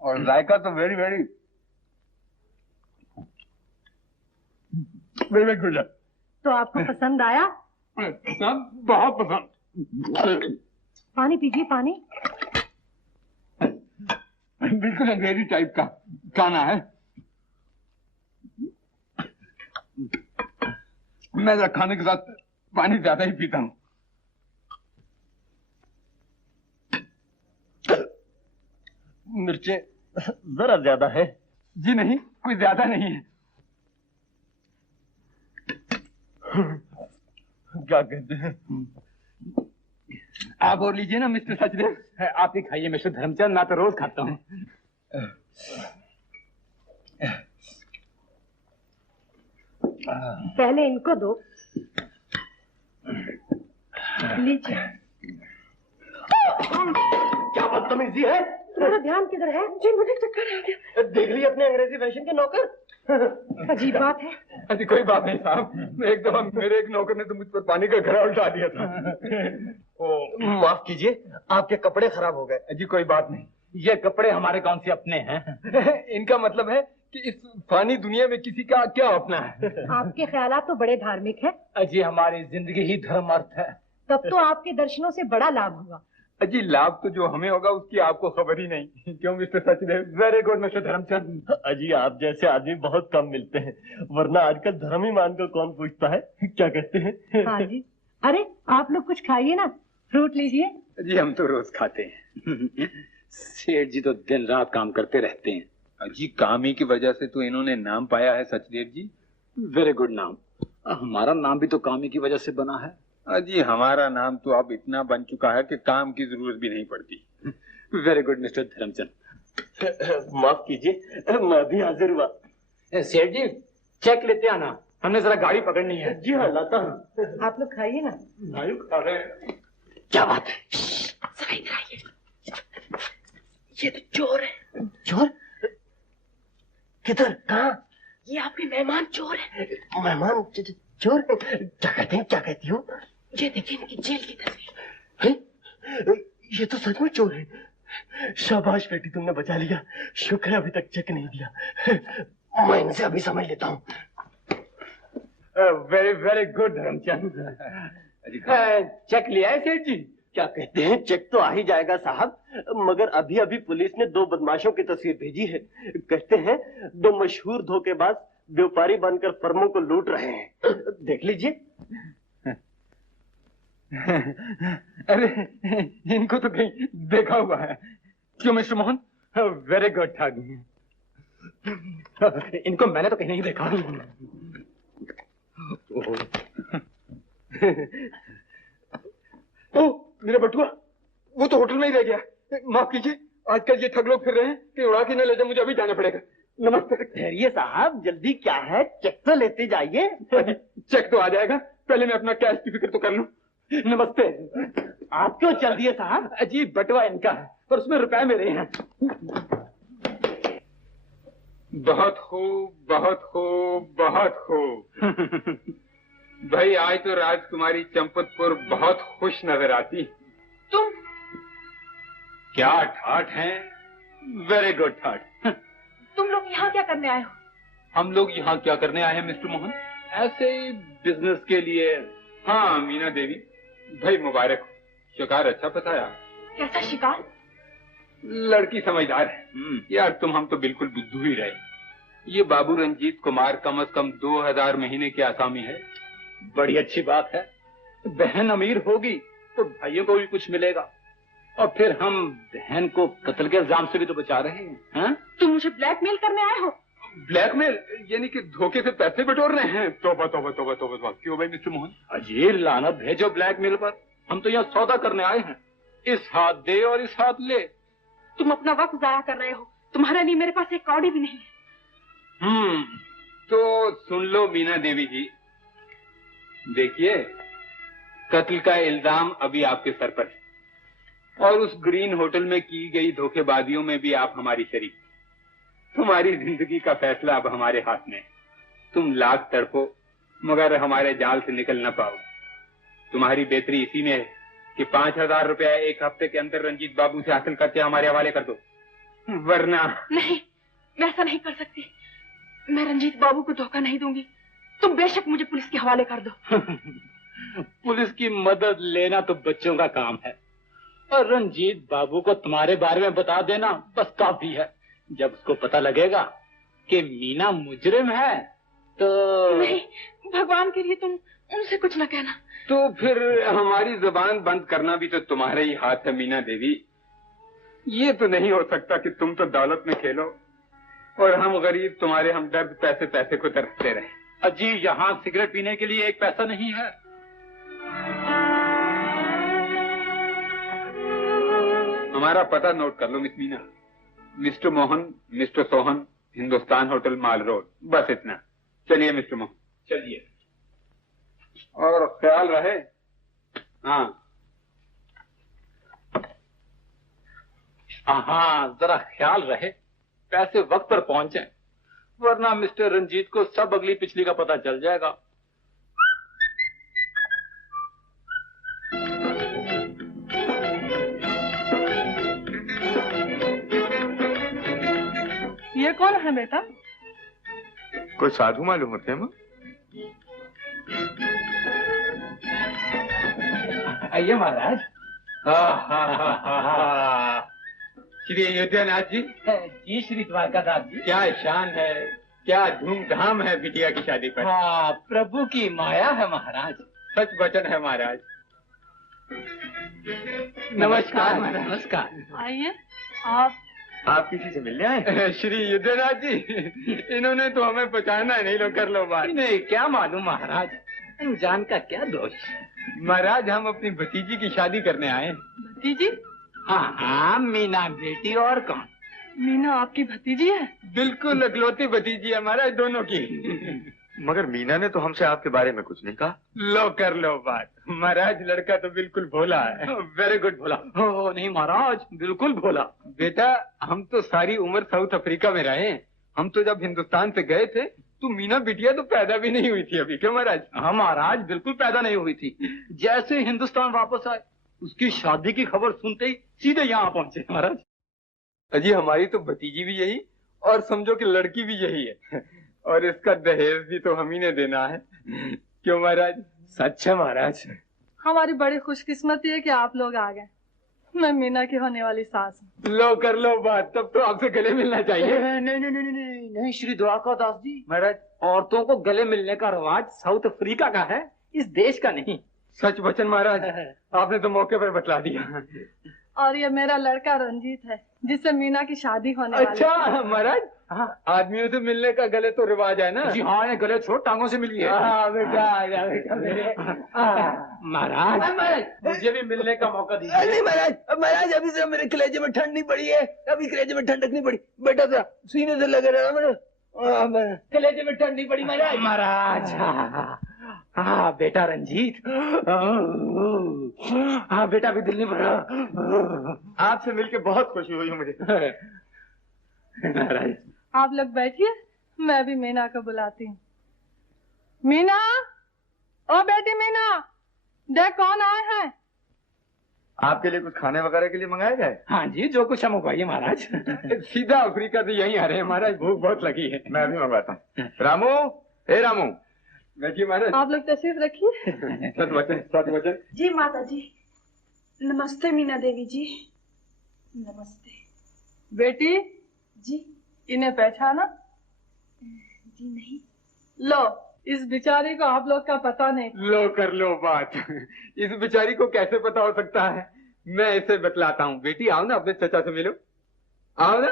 और जायका तो वेरी वेरी वेरी गुड। तो आपको पसंद आया? पसंद, बहुत पसंद। पानी पीजिए, पानी। बिल्कुल अंग्रेजी टाइप का खाना है। मैं जरा खाने के साथ पानी ज्यादा ही पीता हूँ। मिर्चें जरा ज्यादा है। जी नहीं, कोई ज्यादा नहीं है। क्या कहते हैं, आप और लीजिए ना मिस्टर सचदेव। आप ही खाइए मिस्टर धर्मचंद, मैं तो रोज खाता हूँ। पहले इनको दो। लीजिए। क्या बदतमीजी है? तुम्हारा ध्यान किधर है जी? मुझे चक्कर आ गया। देख लिया अपने अंग्रेजी फैशन के नौकर। अजीब बात है। अजी कोई बात नहीं साहब, एक दफा मेरे एक नौकर ने तो मुझ पर पानी का घड़ा उल्टा दिया था। ओ, माफ कीजिए, आपके कपड़े खराब हो गए। जी कोई बात नहीं, ये कपड़े हमारे कौन से अपने हैं। इनका मतलब है कि इस फानी दुनिया में किसी का क्या अपना है। आपके ख्यालात तो बड़े धार्मिक है। अजी हमारी जिंदगी ही धर्म अर्थ है। तब तो आपके दर्शनों से बड़ा लाभ हुआ। अजी लाभ तो जो हमें होगा उसकी आपको खबर ही नहीं। क्यों mister Sachdev? Very good mister Dharamchand. अजी आप जैसे आदमी बहुत कम मिलते हैं, वरना आजकल धर्म ही मानकर कौन पूछता है। क्या कहते हैं? हाँ जी। अरे आप लोग कुछ खाइए ना, फ्रूट लीजिए। जी हम तो रोज खाते हैं। सेठ जी तो दिन रात काम करते रहते हैं। अजी काम ही की वजह से तो इन्होंने नाम पाया है सचदेव जी। वेरी गुड नाम। हमारा नाम भी तो काम ही की वजह से बना है। अजी हमारा नाम तो अब इतना बन चुका है कि काम की जरूरत भी नहीं पड़ती। Very good mister Dharamchand. माफ कीजिए, मैं भी हाजिर हुआ। सेठ जी चेक लेते आना, हमने जरा गाड़ी पकड़नी है। जी हाँ, लाता हूँ। आप लोग खाइए ना। क्या बात है? ये तो चोर है। चोर? किधर? कहाँ? ये आपके मेहमान चोर है। मेहमान चोर? क्या कहते हैं, क्या कहती हो? ये देखिए इनकी जेल की तस्वीर। हैं? ये तो सच में चोर है। शाबाश बेटी, तुमने बचा लिया। शुक्र है अभी तक चेक नहीं दिया। मैं इनसे अभी समझ लेता हूँ। Very very good Dharamchand. Cheque लिया है सेठ जी? क्या कहते हैं, चेक तो आ ही जाएगा साहब, मगर अभी अभी पुलिस ने 2 बदमाशों की तस्वीर भेजी है। कहते हैं 2 मशहूर धोखेबाज व्यापारी बनकर फर्मों को लूट रहे हैं। देख लीजिए। अरे इनको तो कहीं देखा हुआ है। क्यों मिस्टर मोहन? वेरी गुड ठगी। इनको मैंने तो कहीं नहीं देखा। ओ मेरा बटुआ, वो तो होटल में ही रह गया। माफ कीजिए, आजकल ये ठग लोग फिर रहे हैं कि उड़ा के न ले जाए, मुझे अभी जाना पड़ेगा। नमस्ते। ठहरिए साहब, जल्दी क्या है, चेक तो लेते जाइए। चेक तो आ जाएगा, पहले मैं अपना कैश की फिक्र तो कर लूं। नमस्ते। आप क्यों चल दिए साहब? अजीब बटवा इनका है, पर उसमें रुपए मेरे हैं। बहुत खूब, बहुत खूब, बहुत खूब। भाई आज तो राजकुमारी चंपतपुर बहुत खुश नजर आती। तुम क्या ठाठ हैं, वेरी गुड ठाठ। तुम लोग यहाँ क्या करने आए हो? हम लोग यहाँ क्या करने आए हैं मिस्टर मोहन? ऐसे ही बिजनेस के लिए। हाँ मीना देवी, भाई मुबारक हो, शिकार अच्छा फंसाया। कैसा शिकार? लड़की समझदार है। यार तुम हम तो बिल्कुल बुद्धू ही रहे। ये बाबू रंजीत कुमार कम से कम 2000 महीने की आसामी है। बड़ी अच्छी बात है। बहन अमीर होगी तो भाइयों को भी कुछ मिलेगा, और फिर हम बहन को कत्ल के इल्जाम से भी तो बचा रहे हैं। तुम मुझे ब्लैकमेल करने आए हो? ब्लैकमेल यानी कि धोखे से पैसे बटोर रहे हैं? तौबा तौबा तौबा तौबा तौबा। क्यों भाई मिस्टर मोहन? अजीब लानत भेजो ब्लैकमेल पर। हम तो यहाँ सौदा करने आए हैं, इस हाथ दे और इस हाथ ले। तुम अपना वक्त जाया कर रहे हो, तुम्हारे लिए मेरे पास एक कौड़ी भी नहीं है। तो सुन लो मीना देवी जी, देखिए कत्ल का इल्जाम अभी आपके सर पर है, और उस ग्रीन होटल में की गई धोखेबाजियों में भी आप हमारी शरीक। तुम्हारी जिंदगी का फैसला अब हमारे हाथ में है। तुम लाख तड़पो मगर हमारे जाल से निकल न पाओ। तुम्हारी बेहतरी इसी में है कि 5000 रुपया एक हफ्ते के अंदर रंजीत बाबू से हासिल करके हमारे हवाले कर दो, वरना। नहीं, मैं ऐसा नहीं कर सकती। मैं रंजीत बाबू को धोखा नहीं दूंगी। तुम बेशक मुझे पुलिस के हवाले कर दो। पुलिस की मदद लेना तो बच्चों का काम है, और रंजीत बाबू को तुम्हारे बारे में बता देना बस काफी है। जब उसको पता लगेगा कि मीना मुजरिम है तो। नहीं, भगवान के लिए तुम उनसे कुछ न कहना। तो फिर हमारी जुबान बंद करना भी तो तुम्हारे ही हाथ है मीना देवी। ये तो नहीं हो सकता कि तुम तो दौलत में खेलो और हम गरीब तुम्हारे हमदर्द पैसे पैसे को तरसते रहे। अजी यहाँ सिगरेट पीने के लिए एक पैसा नहीं है। हमारा पता नोट कर लो miss Meena. Mister Mohan, mister Sohan, Hindustan hotel mall road, बस इतना। चलिए मिस्टर मोहन, चलिए। और ख्याल रहे। हाँ जरा ख्याल रहे, पैसे वक्त पर पहुंचे, वरना मिस्टर रंजीत को सब अगली पिछली का पता चल जाएगा। ये कौन है बेटा? कोई साधु मालूम होते हैं माँ? आइए महाराज। श्री अयोध्यानाथ जी। जी श्री द्वारकादास जी। क्या शान है, क्या धूमधाम है बिटिया की शादी पर। हाँ प्रभु की माया है महाराज। सच वचन है महाराज। नमस्कार महाराज। नमस्कार। आइए। आप किसी से मिलने आए? श्री युद्धनाथ जी, इन्होंने तो हमें पहचाना नहीं। लो कर लो बात। नहीं क्या मालूम महाराज, अनजान का क्या दोष। महाराज हम अपनी भतीजी की शादी करने आए। भतीजी? हाँ हाँ मीना बेटी, और कौन? मीना आपकी भतीजी है? बिल्कुल इकलौती भतीजी है महाराज, दोनों की। मगर मीना ने तो हमसे आपके बारे में कुछ नहीं कहा। लो कर लो बात। महाराज लड़का तो बिल्कुल भोला है। वेरी गुड भोला। ओ नहीं महाराज, बिल्कुल भोला। बेटा हम तो सारी उम्र साउथ अफ्रीका में रहे। हम तो जब हिंदुस्तान से गए थे तो मीना बिटिया तो पैदा भी नहीं हुई थी अभी। क्यों महाराज? हाँ महाराज, बिल्कुल पैदा नहीं हुई थी। जैसे हिंदुस्तान वापस आए, उसकी शादी की खबर सुनते ही सीधे यहाँ पहुंचे महाराज। अजी हमारी तो भतीजी भी यही, और समझो कि लड़की भी यही है, और इसका दहेज भी तो हम ही ने देना है। क्यों महाराज? सच है महाराज। हमारी बड़ी खुशकिस्मती है कि आप लोग आ गए। मैं मीना की होने वाली सास हूँ। लो कर लो बात, तब तो आपसे गले मिलना चाहिए। नहीं नहीं नहीं नहीं नहीं, नहीं श्री द्वारकादास जी। महाराज औरतों को गले मिलने का रिवाज साउथ अफ्रीका का है, इस देश का नहीं। सच वचन महाराज, आपने तो मौके पर बतला दिया। और ये मेरा लड़का रंजीत है, जिससे मीना की शादी होने वाली है। अच्छा महाराज, आदमियों से मिलने का गले तो रिवाज है ना? जी हाँ, ये गले छोड़ टांगों से मिलिए। बेटा आजा बेटा मेरे। महाराज मुझे भी मिलने का मौका दीजिए। नहीं महाराज, महाराज अभी से मेरे कलेजे में ठंड नहीं पड़ी है, अभी कलेजे में ठंडक नहीं पड़ी। बेटा जरा सीने से लगे रहना मेरे, कलेजे में ठंड नहीं पड़ी महाराज। महाराज हाँ बेटा रंजीत, हाँ बेटा भी दिल नहीं भरा। आपसे मिलके बहुत खुशी हुई मुझे। महाराज आप लोग बैठिए, मैं भी मीना को बुलाती हूँ। मीना, ओ बेटी मीना, देख कौन आए हैं। आपके लिए कुछ खाने वगैरह के लिए मंगाया जाए? हाँ जी, जो कुछ हम मंगवाइए महाराज। सीधा अफ्रीका से यहीं आ रहे हैं महाराज, भूख बहुत लगी है। मैं भी मंगवाता हूँ। रामू, हे रामू, बैठिए महाराज। आप लोग तशरीफ रखिए। सत वचन। जी माता जी। नमस्ते मीना देवी जी। नमस्ते। बेटी जी। इन्हें पहचाना? जी नहीं। लो, इस बेचारी को आप लोग का पता नहीं। लो कर लो बात। इस बेचारी को कैसे पता हो सकता है? मैं इसे बतलाता हूँ। बेटी आओ ना, अपने चाचा से मिलो। आओ ना,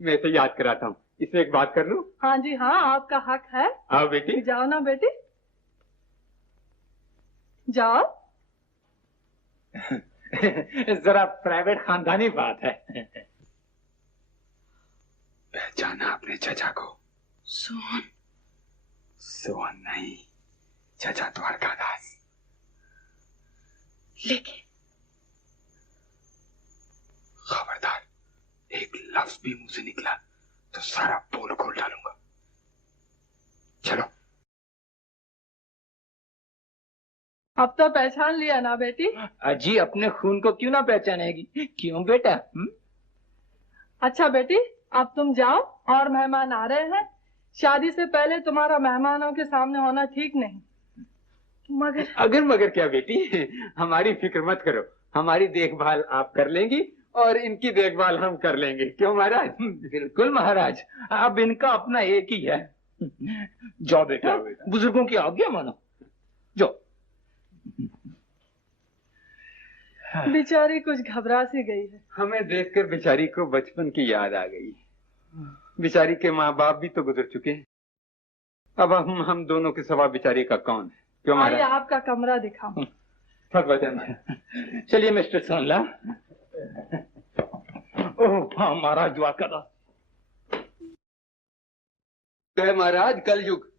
मैं इसे याद कराता हूँ। इससे एक बात कर लूं? हाँ जी हाँ, आपका हक है। आओ बेटी। जाओ ना बेटी, जाओ। जरा प्राइवेट खानदानी बात है। पहचाना अपने चाचा को? सोहन। सोहन नहीं, चाचा द्वारकादास। लेकिन खबरदार, एक लफ्ज भी मुंह से निकला तो सारा पोल खोल डालूंगा। चलो। अब तो पहचान लिया ना बेटी? जी, अपने खून को क्यों ना पहचानेगी? क्यों बेटा? अच्छा बेटी, अब तुम जाओ, और मेहमान आ रहे हैं। शादी से पहले तुम्हारा मेहमानों के सामने होना ठीक नहीं। मगर क्या बेटी, हमारी फिक्र मत करो। हमारी देखभाल आप कर लेंगी और इनकी देखभाल हम कर लेंगे। क्यों महाराज? बिल्कुल महाराज, अब इनका अपना एक ही है। जाओ बेटा, बुजुर्गों की आज्ञा मानो। जाओ। बेचारी कुछ घबरा सी गई है। हमें देखकर बेचारी को बचपन की याद आ गई। बेचारी के माँ बाप भी तो गुजर चुके हैं। अब हम दोनों के सिवा बेचारी का कौन है? क्यों आइए आपका कमरा दिखाऊं। चलिए मिस्टर सोनला। ओह हाँ महाराज, दुआ करा। महाराज कलयुग,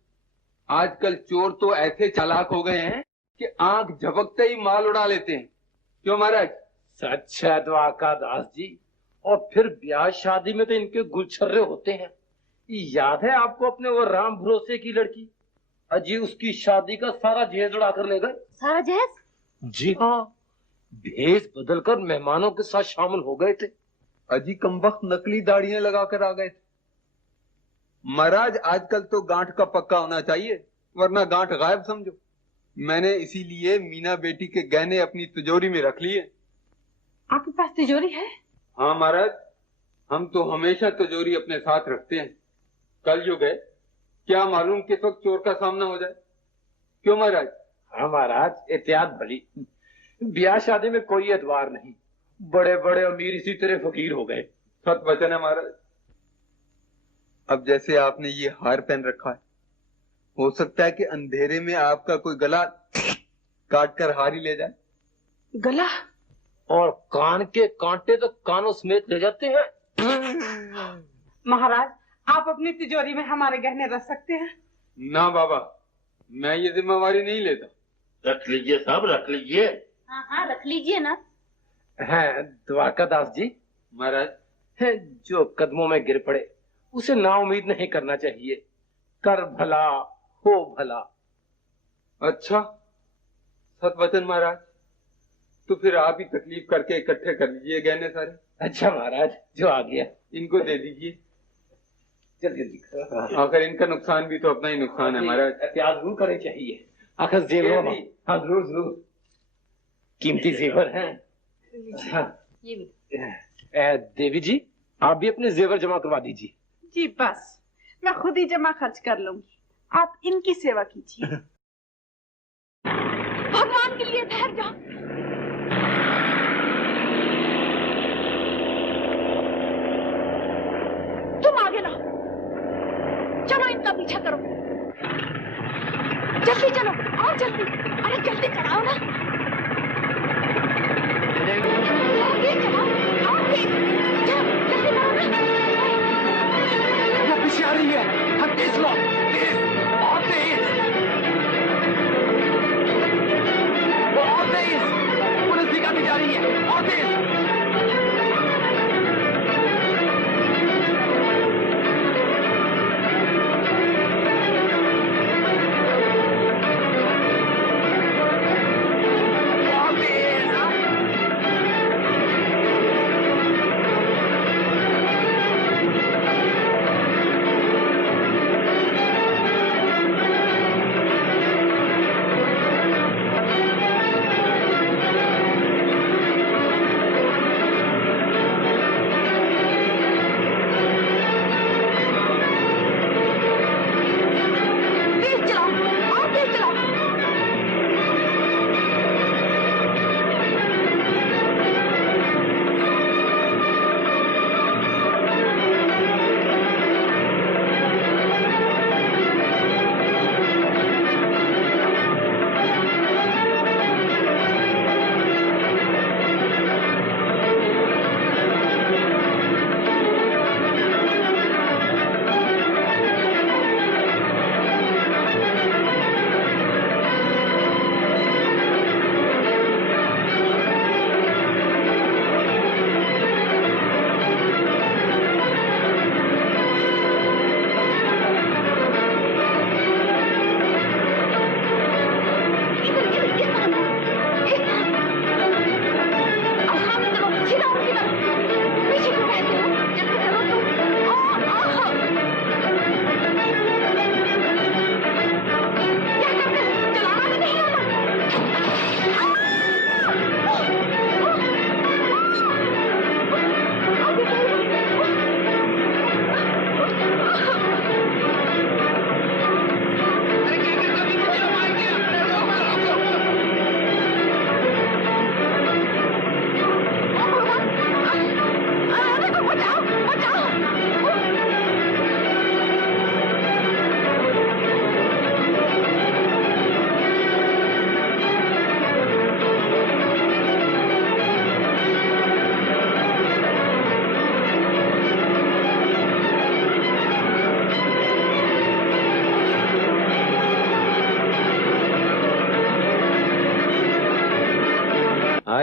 आजकल चोर तो ऐसे चालाक हो गए हैं कि आंख झपकते ही माल उड़ा लेते हैं। क्यों महाराज? सच है द्वारकादास जी, और फिर ब्याह शादी में तो इनके गुलछर्रे होते हैं। याद है आपको अपने वो राम भरोसे की लड़की? अजी उसकी शादी का सारा जहेज उड़ा कर ले गए। सारा जहेज? जी हाँ, भेष बदलकर मेहमानों के साथ शामिल हो गए थे। अजी कमबख्त नकली दाढ़ियां लगाकर आ गए थे। महाराज आजकल तो गांठ का पक्का होना चाहिए, वरना गांठ गायब समझो। मैंने इसीलिए मीना बेटी के गहने अपनी तिजोरी में रख लिए। आपके पास तिजोरी है? हाँ महाराज, हम तो हमेशा तिजोरी अपने साथ रखते हैं। कलयुग है, क्या मालूम किस वक्त चोर का सामना हो जाए। क्यों महाराज? हाँ महाराज, एहतियात भली। ब्याह शादी में कोई एतबार नहीं, बड़े बड़े अमीर इसी तरह फकीर हो गए। सत वचन है महाराज। अब जैसे आपने ये हार पहन रखा है, हो सकता है कि अंधेरे में आपका कोई गला काट कर हार ही ले जाए। गला? और कान के कांटे तो कानों समेत ले जाते हैं। महाराज, आप अपनी तिजोरी में हमारे गहने रख सकते हैं? ना बाबा, मैं ये जिम्मेवारी नहीं लेता। रख लीजिए साहब, रख लीजिए। हाँ हाँ, रख लीजिए ना। है द्वारकादास जी। महाराज, जो कदमों में गिर पड़े उसे नाउम्मीद नहीं करना चाहिए। कर भला हो भला। अच्छा सत वचन महाराज, तो फिर आप ही तकलीफ करके इकट्ठे कर लीजिए गहने सारे। अच्छा महाराज, जो आ गया इनको दे दीजिए। जल्दी जल्दी। आखिर इनका नुकसान भी तो अपना ही नुकसान है महाराज। एहतियात जरूर करनी चाहिए। आखिर जेवर, हाँ जरूर जरूर, कीमती जेवर हैं। हाँ। ये भी। देवी जी, आप भी अपने जेवर जमा करवा दीजिए। जी बस, मैं खुद ही जमा खर्च कर लूंगी, आप इनकी सेवा कीजिए। भगवान के लिए ठहर जाओ। तुम आगे लाओ, चलो इनका पीछा करो। जल्दी चलो, और जल्दी, अरे जल्दी कराओ ना। आगे चलाओ, आगे, चलो जल्दी करो ना। वो पीछे आ रही है, हम तेज लो, तेज, और तेज, वो और तेज, पुलिस भी काफी जा रही है, और तेज।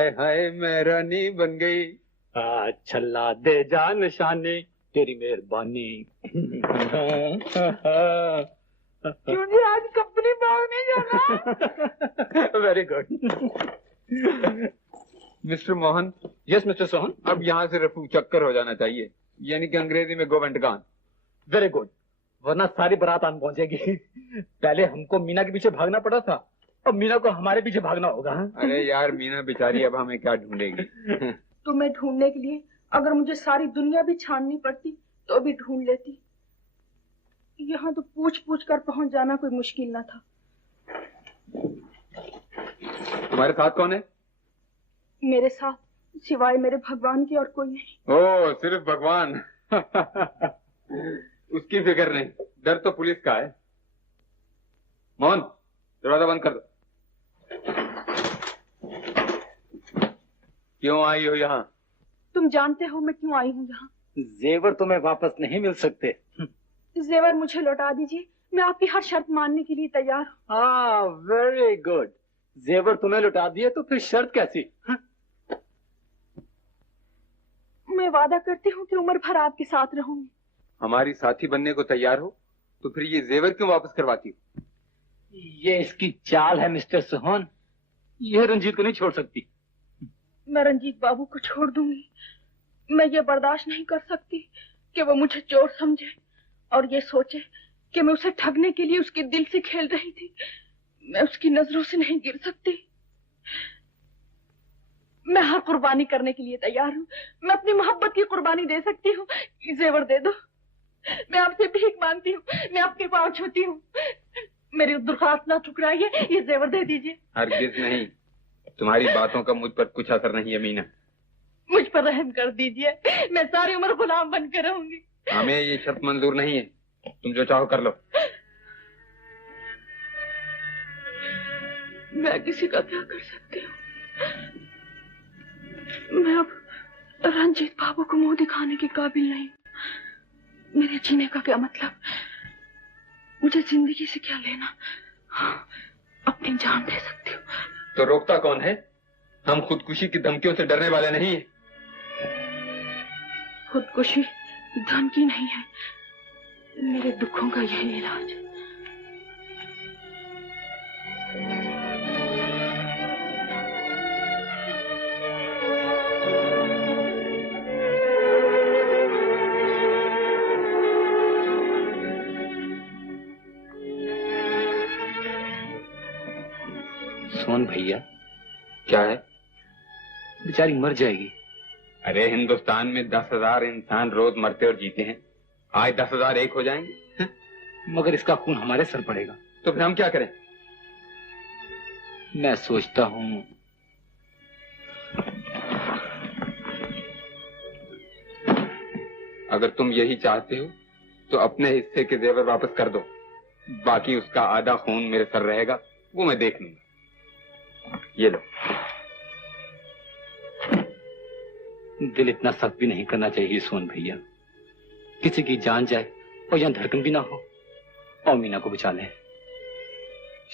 हाय हाय मैं रानी बन गई। छल्ला दे जा निशानी, तेरी मेहरबानी। क्यों जी आज कंपनी बाग नहीं जाना? Very good. Mister Mohan. Yes mister Sohan. अब यहाँ से रफू चक्कर हो जाना चाहिए, यानी कि अंग्रेजी में go and gone. Very good, वरना सारी बारात आन पहुंचेगी। पहले हमको मीना के पीछे भागना पड़ा था, अब मीना को हमारे पीछे भागना होगा। अरे यार मीना बेचारी अब हमें क्या ढूंढेगी। तुम्हें ढूंढने के लिए अगर मुझे सारी दुनिया भी छाननी पड़ती तो भी ढूंढ लेती। यहाँ तो पूछ पूछ कर पहुंच जाना कोई मुश्किल ना था। तुम्हारे साथ कौन है? मेरे साथ सिवाय मेरे भगवान की और कोई नहीं। ओह सिर्फ भगवान। उसकी फिक्र नहीं, डर तो पुलिस का है। मोहन दरवाजा बंद कर दो। क्यों आई हो यहाँ? तुम जानते हो मैं क्यों आई हूँ यहाँ। जेवर तुम्हें वापस नहीं मिल सकते। जेवर मुझे लौटा दीजिए, मैं आपकी हर शर्त मानने के लिए तैयार हूँ। हाँ वेरी गुड, जेवर तुम्हें लौटा दिए तो फिर शर्त कैसी? मैं वादा करती हूँ कि उम्र भर आपके साथ रहूंगी। हमारी साथी बनने को तैयार हो तो फिर ये जेवर क्यों वापस करवाती हो? ये इसकी चाल है मिस्टर सोहन, ये रंजीत को नहीं छोड़ सकती। मैं रंजीत बाबू को छोड़ दूंगी। मैं ये बर्दाश्त नहीं कर सकती कि वो मुझे चोर समझे और ये सोचे कि मैं उसे ठगने के लिए उसके दिल से खेल रही थी। मैं उसकी नजरों से नहीं गिर सकती। मैं हर कुर्बानी करने के लिए तैयार हूँ। मैं अपनी मोहब्बत की कुर्बानी दे सकती हूँ। जेवर दे दो, मैं आपसे भीख मांगती हूँ, मैं आपके पाँव छूती हूँ। मेरी दरख्वास्त ना ठुकराइए, ये जेवर दे दीजिए। हरगिज नहीं, तुम्हारी बातों का मुझ पर कुछ असर नहीं है मीना। मुझ पर रहम कर दीजिए, मैं सारी उम्र गुलाम बनकर रहूंगी। हमें ये शर्त मंजूर नहीं है, तुम जो चाहो कर लो। मैं किसी का क्या कर सकती हूँ। मैं अब रंजीत बाबू को मुंह दिखाने के काबिल नहीं। मेरे जीने का क्या मतलब, मुझे जिंदगी से क्या लेना। अपनी जान दे सकती हूँ। तो रोकता कौन है? हम खुदकुशी की धमकियों से डरने वाले नहीं हैं। खुदकुशी धमकी नहीं है, मेरे दुखों का यही इलाज है। सोहन भैया। क्या है? बेचारी मर जाएगी। अरे हिंदुस्तान में 10,000 इंसान रोज मरते और जीते हैं, आज 10,000 एक हो जाएंगे। मगर इसका खून हमारे सर पड़ेगा। तो फिर हम क्या करें? मैं सोचता हूँ अगर तुम यही चाहते हो तो अपने हिस्से के जेवर वापस कर दो, बाकी उसका आधा खून मेरे सर रहेगा, वो मैं देख लूंगा। ये लो। दिल इतना सख्त भी नहीं करना चाहिए सोहन भैया। किसी की जान जाए और यहाँ धड़कन भी ना हो और मीना को बचा ले।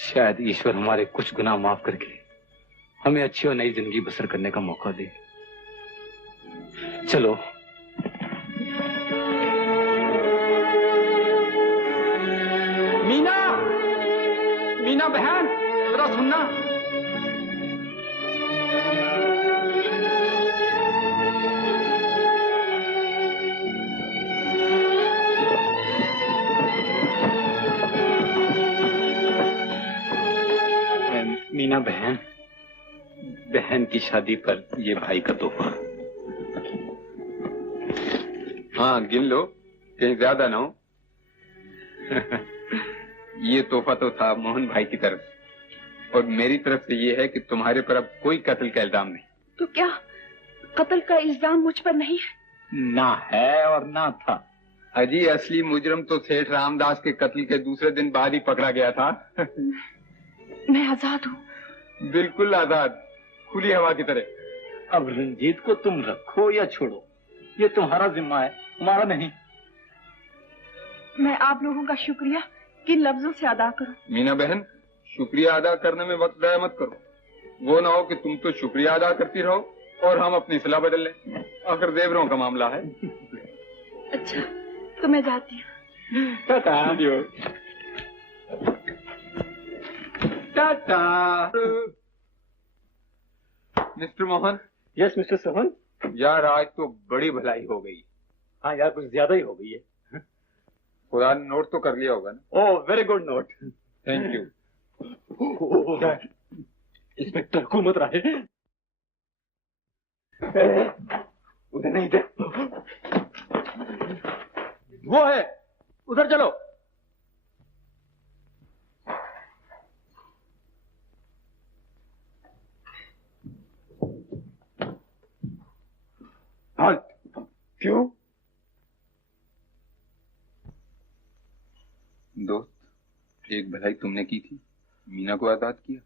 शायद ईश्वर हमारे कुछ गुनाह माफ करके हमें अच्छी और नई जिंदगी बसर करने का मौका दे। चलो। मीना, मीना बहन, जरा सुनना। मीना बहन, बहन की शादी पर ये भाई का तोहफा। हाँ गिन लो, कहीं ज्यादा ना हो। ये तोहफा तो था मोहन भाई की तरफ, और मेरी तरफ से ये है कि तुम्हारे पर अब कोई कत्ल का इल्जाम नहीं। तो क्या कत्ल का इल्जाम मुझ पर नहीं है? ना है और ना था। अजी असली मुजरम तो सेठ रामदास के कत्ल के दूसरे दिन बाद ही पकड़ा गया था। मैं आजाद हूँ। बिल्कुल आजाद, खुली हवा की तरह। अब रंजीत को तुम रखो या छोड़ो, ये तुम्हारा जिम्मा है, हमारा नहीं। मैं आप लोगों का शुक्रिया किन लफ्जों से अदा करूं? मीना बहन, शुक्रिया अदा करने में वक्त जाया मत करो। वो ना हो कि तुम तो शुक्रिया अदा करती रहो और हम अपनी सलाह बदल लें। आखिर जेवरों का मामला है। अच्छा तो मैं जाती हूँ। Tata. Tata. Mister Mohan. Yes mister Sohan. यार आज तो बड़ी भलाई हो गई। हाँ यार कुछ ज्यादा ही हो गई है। खुदा ने नोट तो कर लिया होगा ना? Oh very good note. Thank you. Inspector हुकूमत राय। उधर नहीं दे। वो है, उधर चलो। हाँ क्यों? दोस्त, एक भलाई तुमने की थी, मीना को आजाद किया।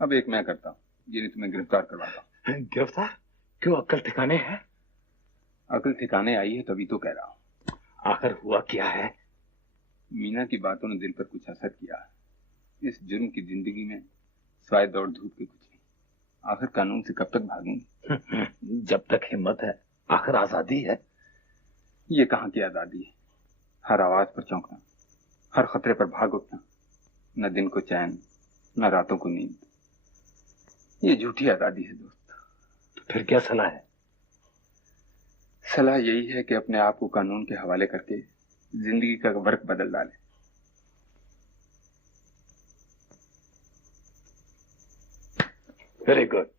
अब एक मैं करता हूँ, ये तुम्हें गिरफ्तार करवाता हूँ। गिरफ्तार? क्यों, अक्ल ठिकाने है? अक्ल ठिकाने आई है तभी तो कह रहा हूँ। आखिर हुआ क्या है? मीना की बातों ने दिल पर कुछ असर किया है। इस जुर्म की जिंदगी में सिवाय दौड़ धूप के कुछ नहीं। आखिर कानून से कब तक भागेंगे? जब तक हिम्मत है, आखिर आजादी है। ये कहाँ की आजादी है? हर आवाज पर चौंकना, हर खतरे पर भाग उठना, न दिन को चैन न रातों को नींद। ये झूठी आजादी है दोस्त। तो फिर क्या सलाह है? सलाह यही है कि अपने आप को कानून के हवाले करके जिंदगी का वर्क बदल डालें। Very good.